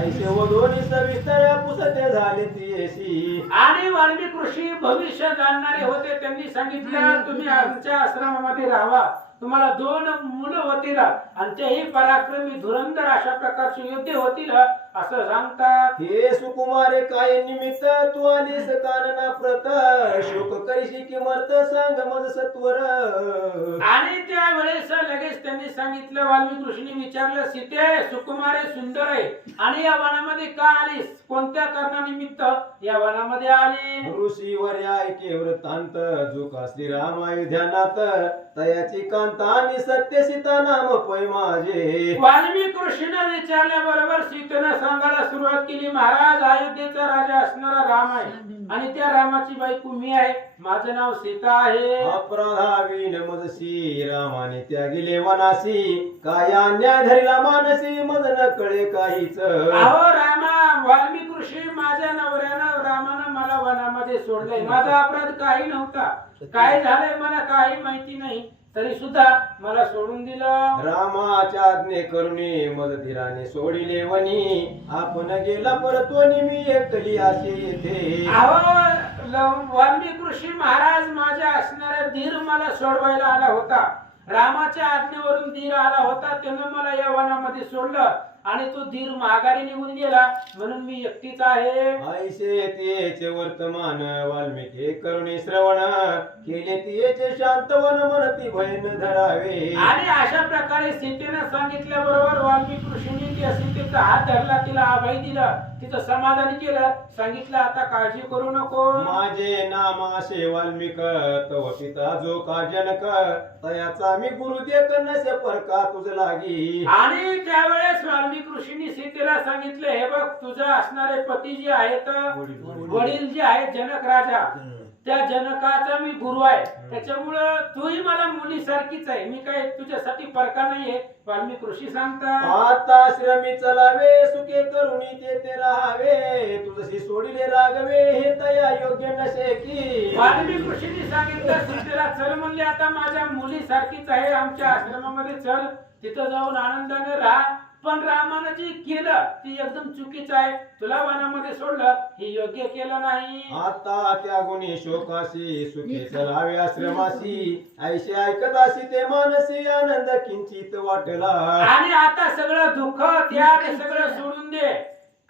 ऐसे व दोन्ही सविस्तर पुसते झाले तीशी. आणि वाल्मिक ऋषी भविष्य जाणणारे होते. त्यांनी सांगितलं, तुम्ही आमच्या आश्रमामध्ये राहावा. तुम्हाला दोन मुलं होतील आणि तेही पराक्रमी धुरंधर अशा प्रकारचे योद्धे होतील असं सांगतात. हे सुकुमारे काय निमित्त तू आलीस कानना प्रत शोक करीशी किमर्थ सांग मज सत्वर. आणि त्यावेळेस लगेच त्यांनी सांगितलं, वाल्मिक ऋषींनी विचारलं, सीते सुकुमारे सुंदर आहे आणि या वनामध्ये का आलीस, कोणत्या कारणानिमित्त या वनामध्ये आली? ऋषी वर्या ऐके वृत्तांत जुका श्रीराम अयोध्यानाथ तयाची कांता मी सत्य सीता नाम पै माझे. वाल्मिक ऋषीने विचारल्याबरोबर सीतेने सांगायला सुरुवात केली, महाराज अयोध्येचा राजा असणारा राम आहे आणि त्या रामाची बायको मी आहे, माझं नाव सीता आहे. अपराधावीन मजसी रामाने त्यागिले वनासी काय अन्याय धरिला मानसी मज न कळे काहीच. अहो रामा, वाल्मिक ऋषी, माझ्या नवऱ्यानं रामानं मला वनामध्ये सोडलंय. माझा अपराध काही नव्हता, काय झालंय मला काही माहिती नाही, तरी सुद्धा मला सोडून दिलं. रामाच्या आज्ञे करुणी मज धीराने सोडिले वनी आपण गेला परतोनी मी एकली असे येथे. अहो वाल्मिक ऋषी महाराज, माझ्या असणाऱ्या धीर मला सोडवायला आला होता. रामाच्या आज्ञेवरून धीर आला होता, त्यानं मला या वनामध्ये सोडलं आणि तो धीर माघारी निघून गेला, म्हणून मी एकटीच आहे. ऐसे तेचे वर्तमान वाल्मिकी करुणी श्रवण केले तेचे शांतवन मनती भयन धरावे. आणि अशा प्रकारे सीतेने सांगितल्याबरोबर वाल्मिक ऋषींनी त्या सीतेचा हात धरला, तिला अभय दिला, तिचं समाधान केलं, सांगितलं आता काळजी करू नको. माझे नाम असे वाल्मिक तव पिता जो का जनक तयाचा मी गुरु देत नसे परका तुझ लागी. आणि त्यावेळेस वाल्मिक ऋषींनी सीतेला सांगितलं, हे बघ, तुझं असणारे पती जे आहेत, वडील जे आहेत जनक राजा, त्या जनकाचा मी गुरु आहे, त्याच्यामुळं तूही मला मुलीसारखीच आहे, मी काय तुझ्यासाठी परका नाहीये. वाल्मिक ऋषी सांगतात, आता श्रमी चलावे सुखे करुणी तेथे राहावे तुझशी सोडिले रागवे हे तया योग्य नसे की. वाल्मिक ऋषींनी सांगितलं सीतेला, चल म्हणले, आता माझ्या मुलीसारखीच आहे, आमच्या आश्रमामध्ये चल, तिथं जाऊन आनंदाने राहा. पण रामानं जे केलं ते एकदम चुकीचं आहे, तुला वनामध्ये सोडलं हे योग्य केलं नाही. आता त्या गुणी शोकाशी सुखे चलावे आश्रमाशी ऐशी ऐकताशी ते मानसी आनंद किंचित वाटला. आणि आता सगळं दुःख त्याग सगळं सोडून दे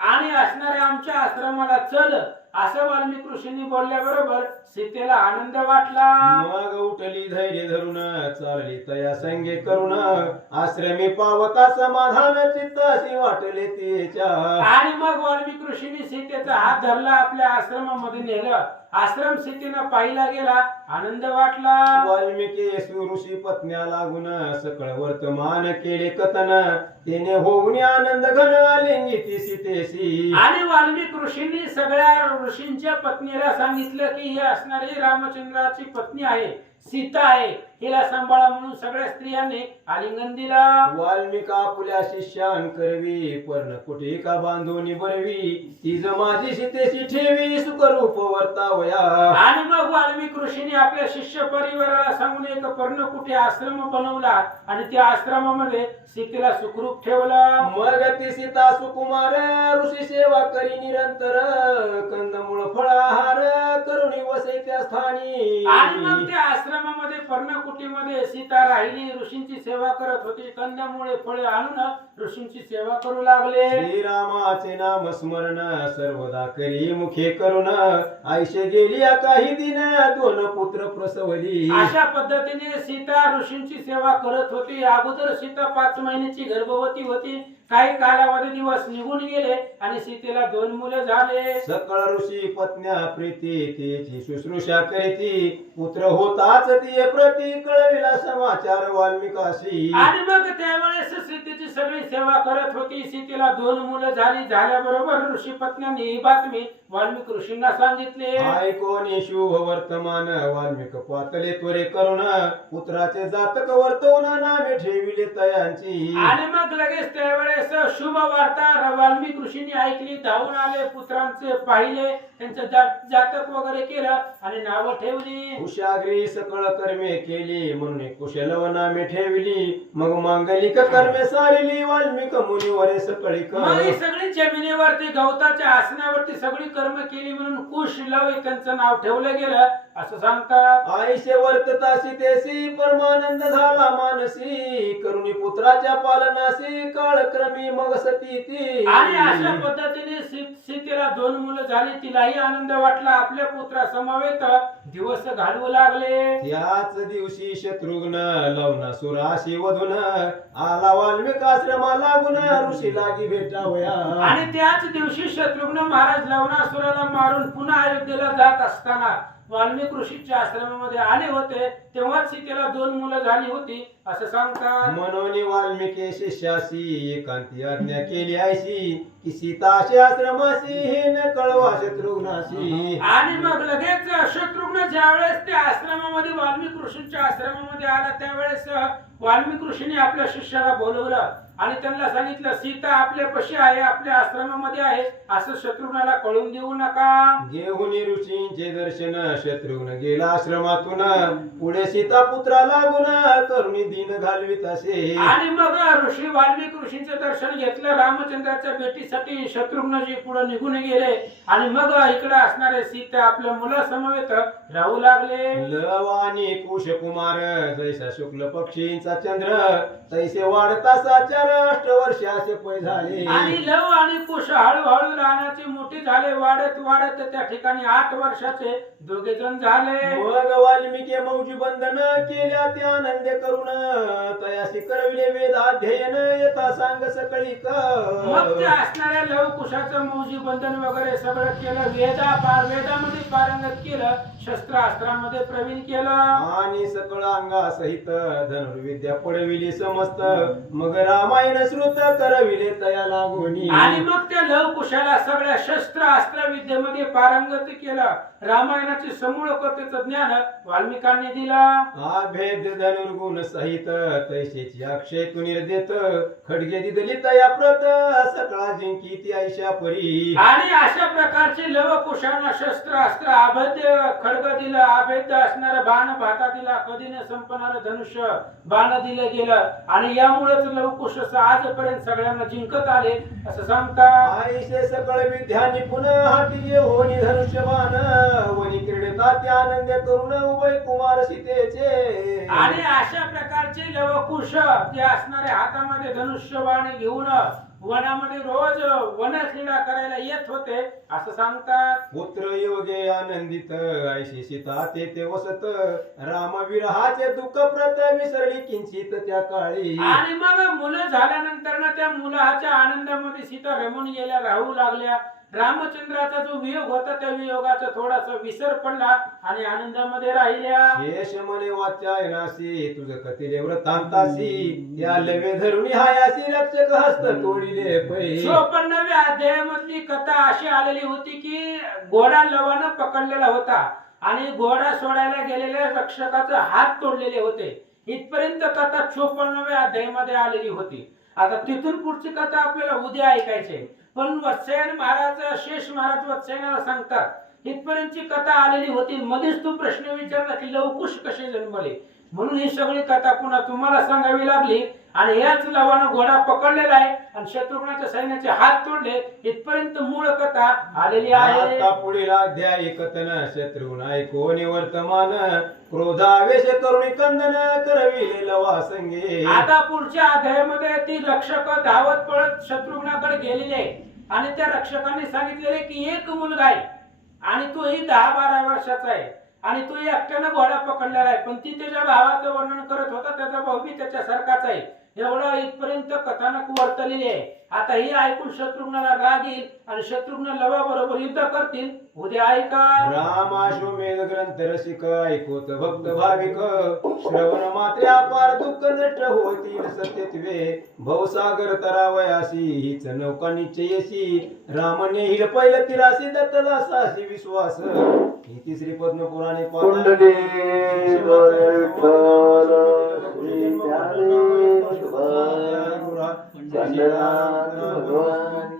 आणि असणाऱ्या आमच्या आश्रमाला चल असं वाल्मिक ऋषींनी बोलल्याबरोबर सीतेला आनंद वाटला. मग उठली धैर्य धरून चालली तया संगे करून आश्रमी पावता समाधान चित्त अशी वाटले तिच्या. आणि मग वाल्मिक ऋषींनी सीतेचा हात धरला, आपल्या आश्रमामध्ये नेलं. आश्रम सीतेनं पाहिला गेला, आनंद वाटला. वाल्मिकी ऋषी पत्न्या लागून सकळ वर्तमान केले कथन तिने होऊन आनंद घन आलिंगिती सीतेशी. आणि वाल्मिक ऋषींनी सगळ्या ऋषींच्या पत्नीला सांगितलं की ही असणारी रामचंद्राची पत्नी आहे, सीता आहे, हिला सांभाळा म्हणून सगळ्या स्त्रियांनी आलिंगन दिला. वाल्मिका आपल्या शिष्यान करवी पर्ण कुठे का बांधून बरवी तिज माझी सीतेशी ठेवी सुखरूप वर्तावया. आणि मग वाल्मिक ऋषीने आपल्या शिष्य परिवाराला सांगून एक पर्णकुटी आश्रम बनवला आणि त्या आश्रमामध्ये सीतेला सुखरूप ठेवलं. मग ती सीता सुकुमार ऋषी सेवा करी निरंतर कंदमूळ फळाहार करुणी वसे त्या स्थानी. आणि मग त्या आश्रमामध्ये पर्णकुटीमध्ये सीता राहिली, ऋषींची सेवा करत होती. कंदमुळे फळे आणून ऋषींची सेवा करू लागले. श्रीरामाचे नाम स्मरण सर्वदा करी मुखे करून आयुष्य गेली काही दिन दोन पुत्र प्रसवली. अशा पद्धतीने सीता ऋषींची सेवा करत होती. अगोदर सीता 5 महिन्याची गर्भवती होती. काही कालावधी दिवस निघून गेले आणि सीतेला 2 मुलं झाले. सकळ ऋषी पत्न्या प्रीती तिची शुश्रूषा करीती पुत्र होताच ती प्रती कळविला समाचार वाल्मिकाशी. आणि मग त्यावेळेस सीतेची सगळी सेवा करत होती. सीतेला 2 मुलं झाली. झाल्याबरोबर ऋषी पत्न्यांनी ही बातमी वाल्मिक ऋषींना सांगितले. ऐकोनी शुभ वर्तमान वाल्मिक पातले त्वरे करून पुत्राचे जातक वर्तवून नामे ठेविले तयांची. आणि मग लगेच त्यावेळेस शुभ वार्ता वाल्मिक ऋषींनी ऐकली. धावून आले, पुत्रांचे पाहिले, त्यांचं जातक वगैरे केलं आणि नावं ठेवली. कुशाग्री सकळ कर्मे केली म्हणून कुशलव नामे ठेवली. मग मांगलिक कर्मे सारिली वाल्मिक मुनिवरे सकळिक. मग ही सगळी जमिनीवरती गवताच्या आसनावरती सगळी कर्म केली म्हणून कुश लव त्यांचं नाव ठेवलं गेलं असं सांगतात. आईशे वर्तता सीतेसी परमानंद झाला मानसी करुणी पुत्राच्या पालनासी काळक्रमी मग सती ती. आणि अशा पद्धतीने सीतेला 2 मुलं झाली. तिलाही आनंद वाटला. आपल्या पुत्रा समवेत दिवस घालवू लागले. त्याच दिवशी शत्रुघ्न लवना सुराशी वधून आला वाल्मिक आश्रमा लागून ऋषी लागी भेटावया. आणि त्याच दिवशी शत्रुघ्न महाराज लवणासुराला मारून पुन्हा अयोध्येला जात असताना वाल्मिक ऋषीच्या आश्रमामध्ये आले होते. तेव्हा सीतेला 2 मुलं झाली होती असं सांगतात. म्हणून वाल्मिकी शिष्याशी एकांती आज्ञा केली आयशी की सीताशी आश्रमाशी हे न कळवा शत्रुघ्नाशी. आणि मग लगेच शत्रुघ्न ज्यावेळेस त्या आश्रमामध्ये वाल्मिक ऋषींच्या आश्रमामध्ये आला त्यावेळेस वाल्मिक ऋषीने आपल्या शिष्याला बोलवलं आणि त्यांना सांगितलं सीता आपल्या पशी आहे, आपल्या आश्रमामध्ये आहे असं शत्रुघ्नाला कळून देऊ नका. घेऊन ऋषींचे दर्शन शत्रुघ्न गेला आश्रमातून पुढे सीता पुत्रा लागून करुणी दिन घालवीत असे. आणि मग ऋषी वाल्मिक ऋषींचं दर्शन घेतलं. रामचंद्राच्या भेटीसाठी शत्रुघ्नजी पुढे निघून गेले आणि मग इकडे असणारे सीता आपल्या मुला समवेत राहू लागले. लव आणि कुश कुमार जैसा शुक्ल पक्षींचा चंद्र तैसे वाढता साचार 8 वर्षाचे पै झाले. आणि लव आणि कुश हळूहळू लहानाचे मोठे झाले. वाढत वाढत त्या ठिकाणी 8 वर्षाचे दोघे जण झाले. मग वाल्मिकी मौजी बंधन केल्या ते आनंद करून तयाशी करविले वेद अध्ययन येता सांग सकळी मग त्या असणाऱ्या लव कुशाचं मौजी बंधन वगैरे सगळं केलं. वेदामध्ये पारंगत केलं. शस्त्रास्त्रामध्ये प्रवीण केलं. आणि सकळ अंगा सहित धनुर्विद्या पडविली समस्त मग रामायण श्रुत करविले तया लागोनी. आणि मग त्या लव कुशाला सगळ्या शस्त्र अस्त्र विद्येमध्ये पारंगत केलं. रामायणाचे समूळ कथेचं ज्ञान वाल्मिकांनी दिला. भेद धनुर्गुण सहित तैसेची अक्षय तू निर्देत खडगे दिदली तया प्रत सकळा जिंकी ती ऐशा परी. आणि अशा प्रकारचे लव कुशांना शस्त्र अस्त्र अभेद्य खडग दिलं, अभेद्य असणारं बाण भाता दिला, कधी न संपणारं धनुष्य बाण दिलं गेलं आणि यामुळेच लवकुश आजपर्यंत सगळ्यांना जिंकत आले असं सांगतात. आईशे सकळ विद्या निपुण हाती होनी धनुष्यबाण वनी क्रीडता ते आनंद करून उभय कुमार सीतेचे. आणि अशा प्रकारचे लवकुश जे असणारे हातामध्ये धनुष्यबाण घेऊन वनामध्ये रोज वनक्रीडा करायला येत होते असं सांगतात. पुत्र योगे आनंदित ऐशी सीता ते वसत राम विरहाचे दुःख प्रत विसरली किंचित त्या काळी. आणि मग मुलं झाल्यानंतर ना त्या मुलाच्या आनंदामध्ये सीता रमून गेल्या, राहू लागल्या. रामचंद्राचा जो वियोग होता त्या वियोगाचा थोडासा विसर पडला आणि आनंदामध्ये राहिल्या. शेष मने वाचायनासी तुझ कथिले व्रतांतासी या लवे धरुणी हायासी रक्षक हस्त तोडिले पै. 54व्या अध्यायामधली कथा अशी आलेली होती की घोडा लवानं पकडलेला होता आणि घोडा सोडायला गेलेल्या रक्षकाचे हात तोडलेले होते. इथपर्यंत कथा 54व्या अध्यायामध्ये आलेली होती. आता तिथून पुढची कथा आपल्याला उद्या ऐकायची. पण वत्सायन महाराज शेष महाराज वत्सायनाला सांगतात इथपर्यंतची कथा आलेली होती. मध्येच तू प्रश्न विचारला की लवकुश कसे जन्मले, म्हणून ही सगळी कथा पुन्हा तुम्हाला सांगावी लागली. आणि याच लवानं घोडा पकडलेला आहे आणि शत्रुघ्नाच्या सैन्याचे हात तोडले. इथपर्यंत मूळ कथा आलेली आहे. आता पुढील अध्याय कथन शत्रुघ्न ऐकोनी वर्तमान क्रोधावेश करुणी कंदन करविले लवा संगे. आता पुढच्या अध्यायामध्ये ती रक्षक धावत पळत शत्रुघ्नाकडे गेलेले आहे आणि त्या रक्षकाने सांगितलेले की एक मुलगा आहे आणि तोही 10-12 वर्षाचा आहे आणि तो एकट्यानं घोडा पकडलेला आहे. पण ती त्याच्या भावाचं वर्णन करत होता, त्याचा भाऊ बी त्याच्यासारखाच आहे. एवढं इथपर्यंत कथानक वर्तलेली आहे. आता ही ऐकून शत्रुघ्नाला राग येईल आणि शत्रुघ्न लवा बरोबर युद्ध करतील. उद्या ऐका. रामाश्वमेध ग्रंथ रसिक ऐकोत भक्त भाविक श्रवण मात्रे अपार दुःख नष्ट होतील सत्यत्वे. भवसागर तरावयासी हीच नौका निश्चयसी रामने हिड पहिलं तिरासी दत्तदासासी विश्वास. ही तिसरी पद्मपुराणे कुंडली भगवान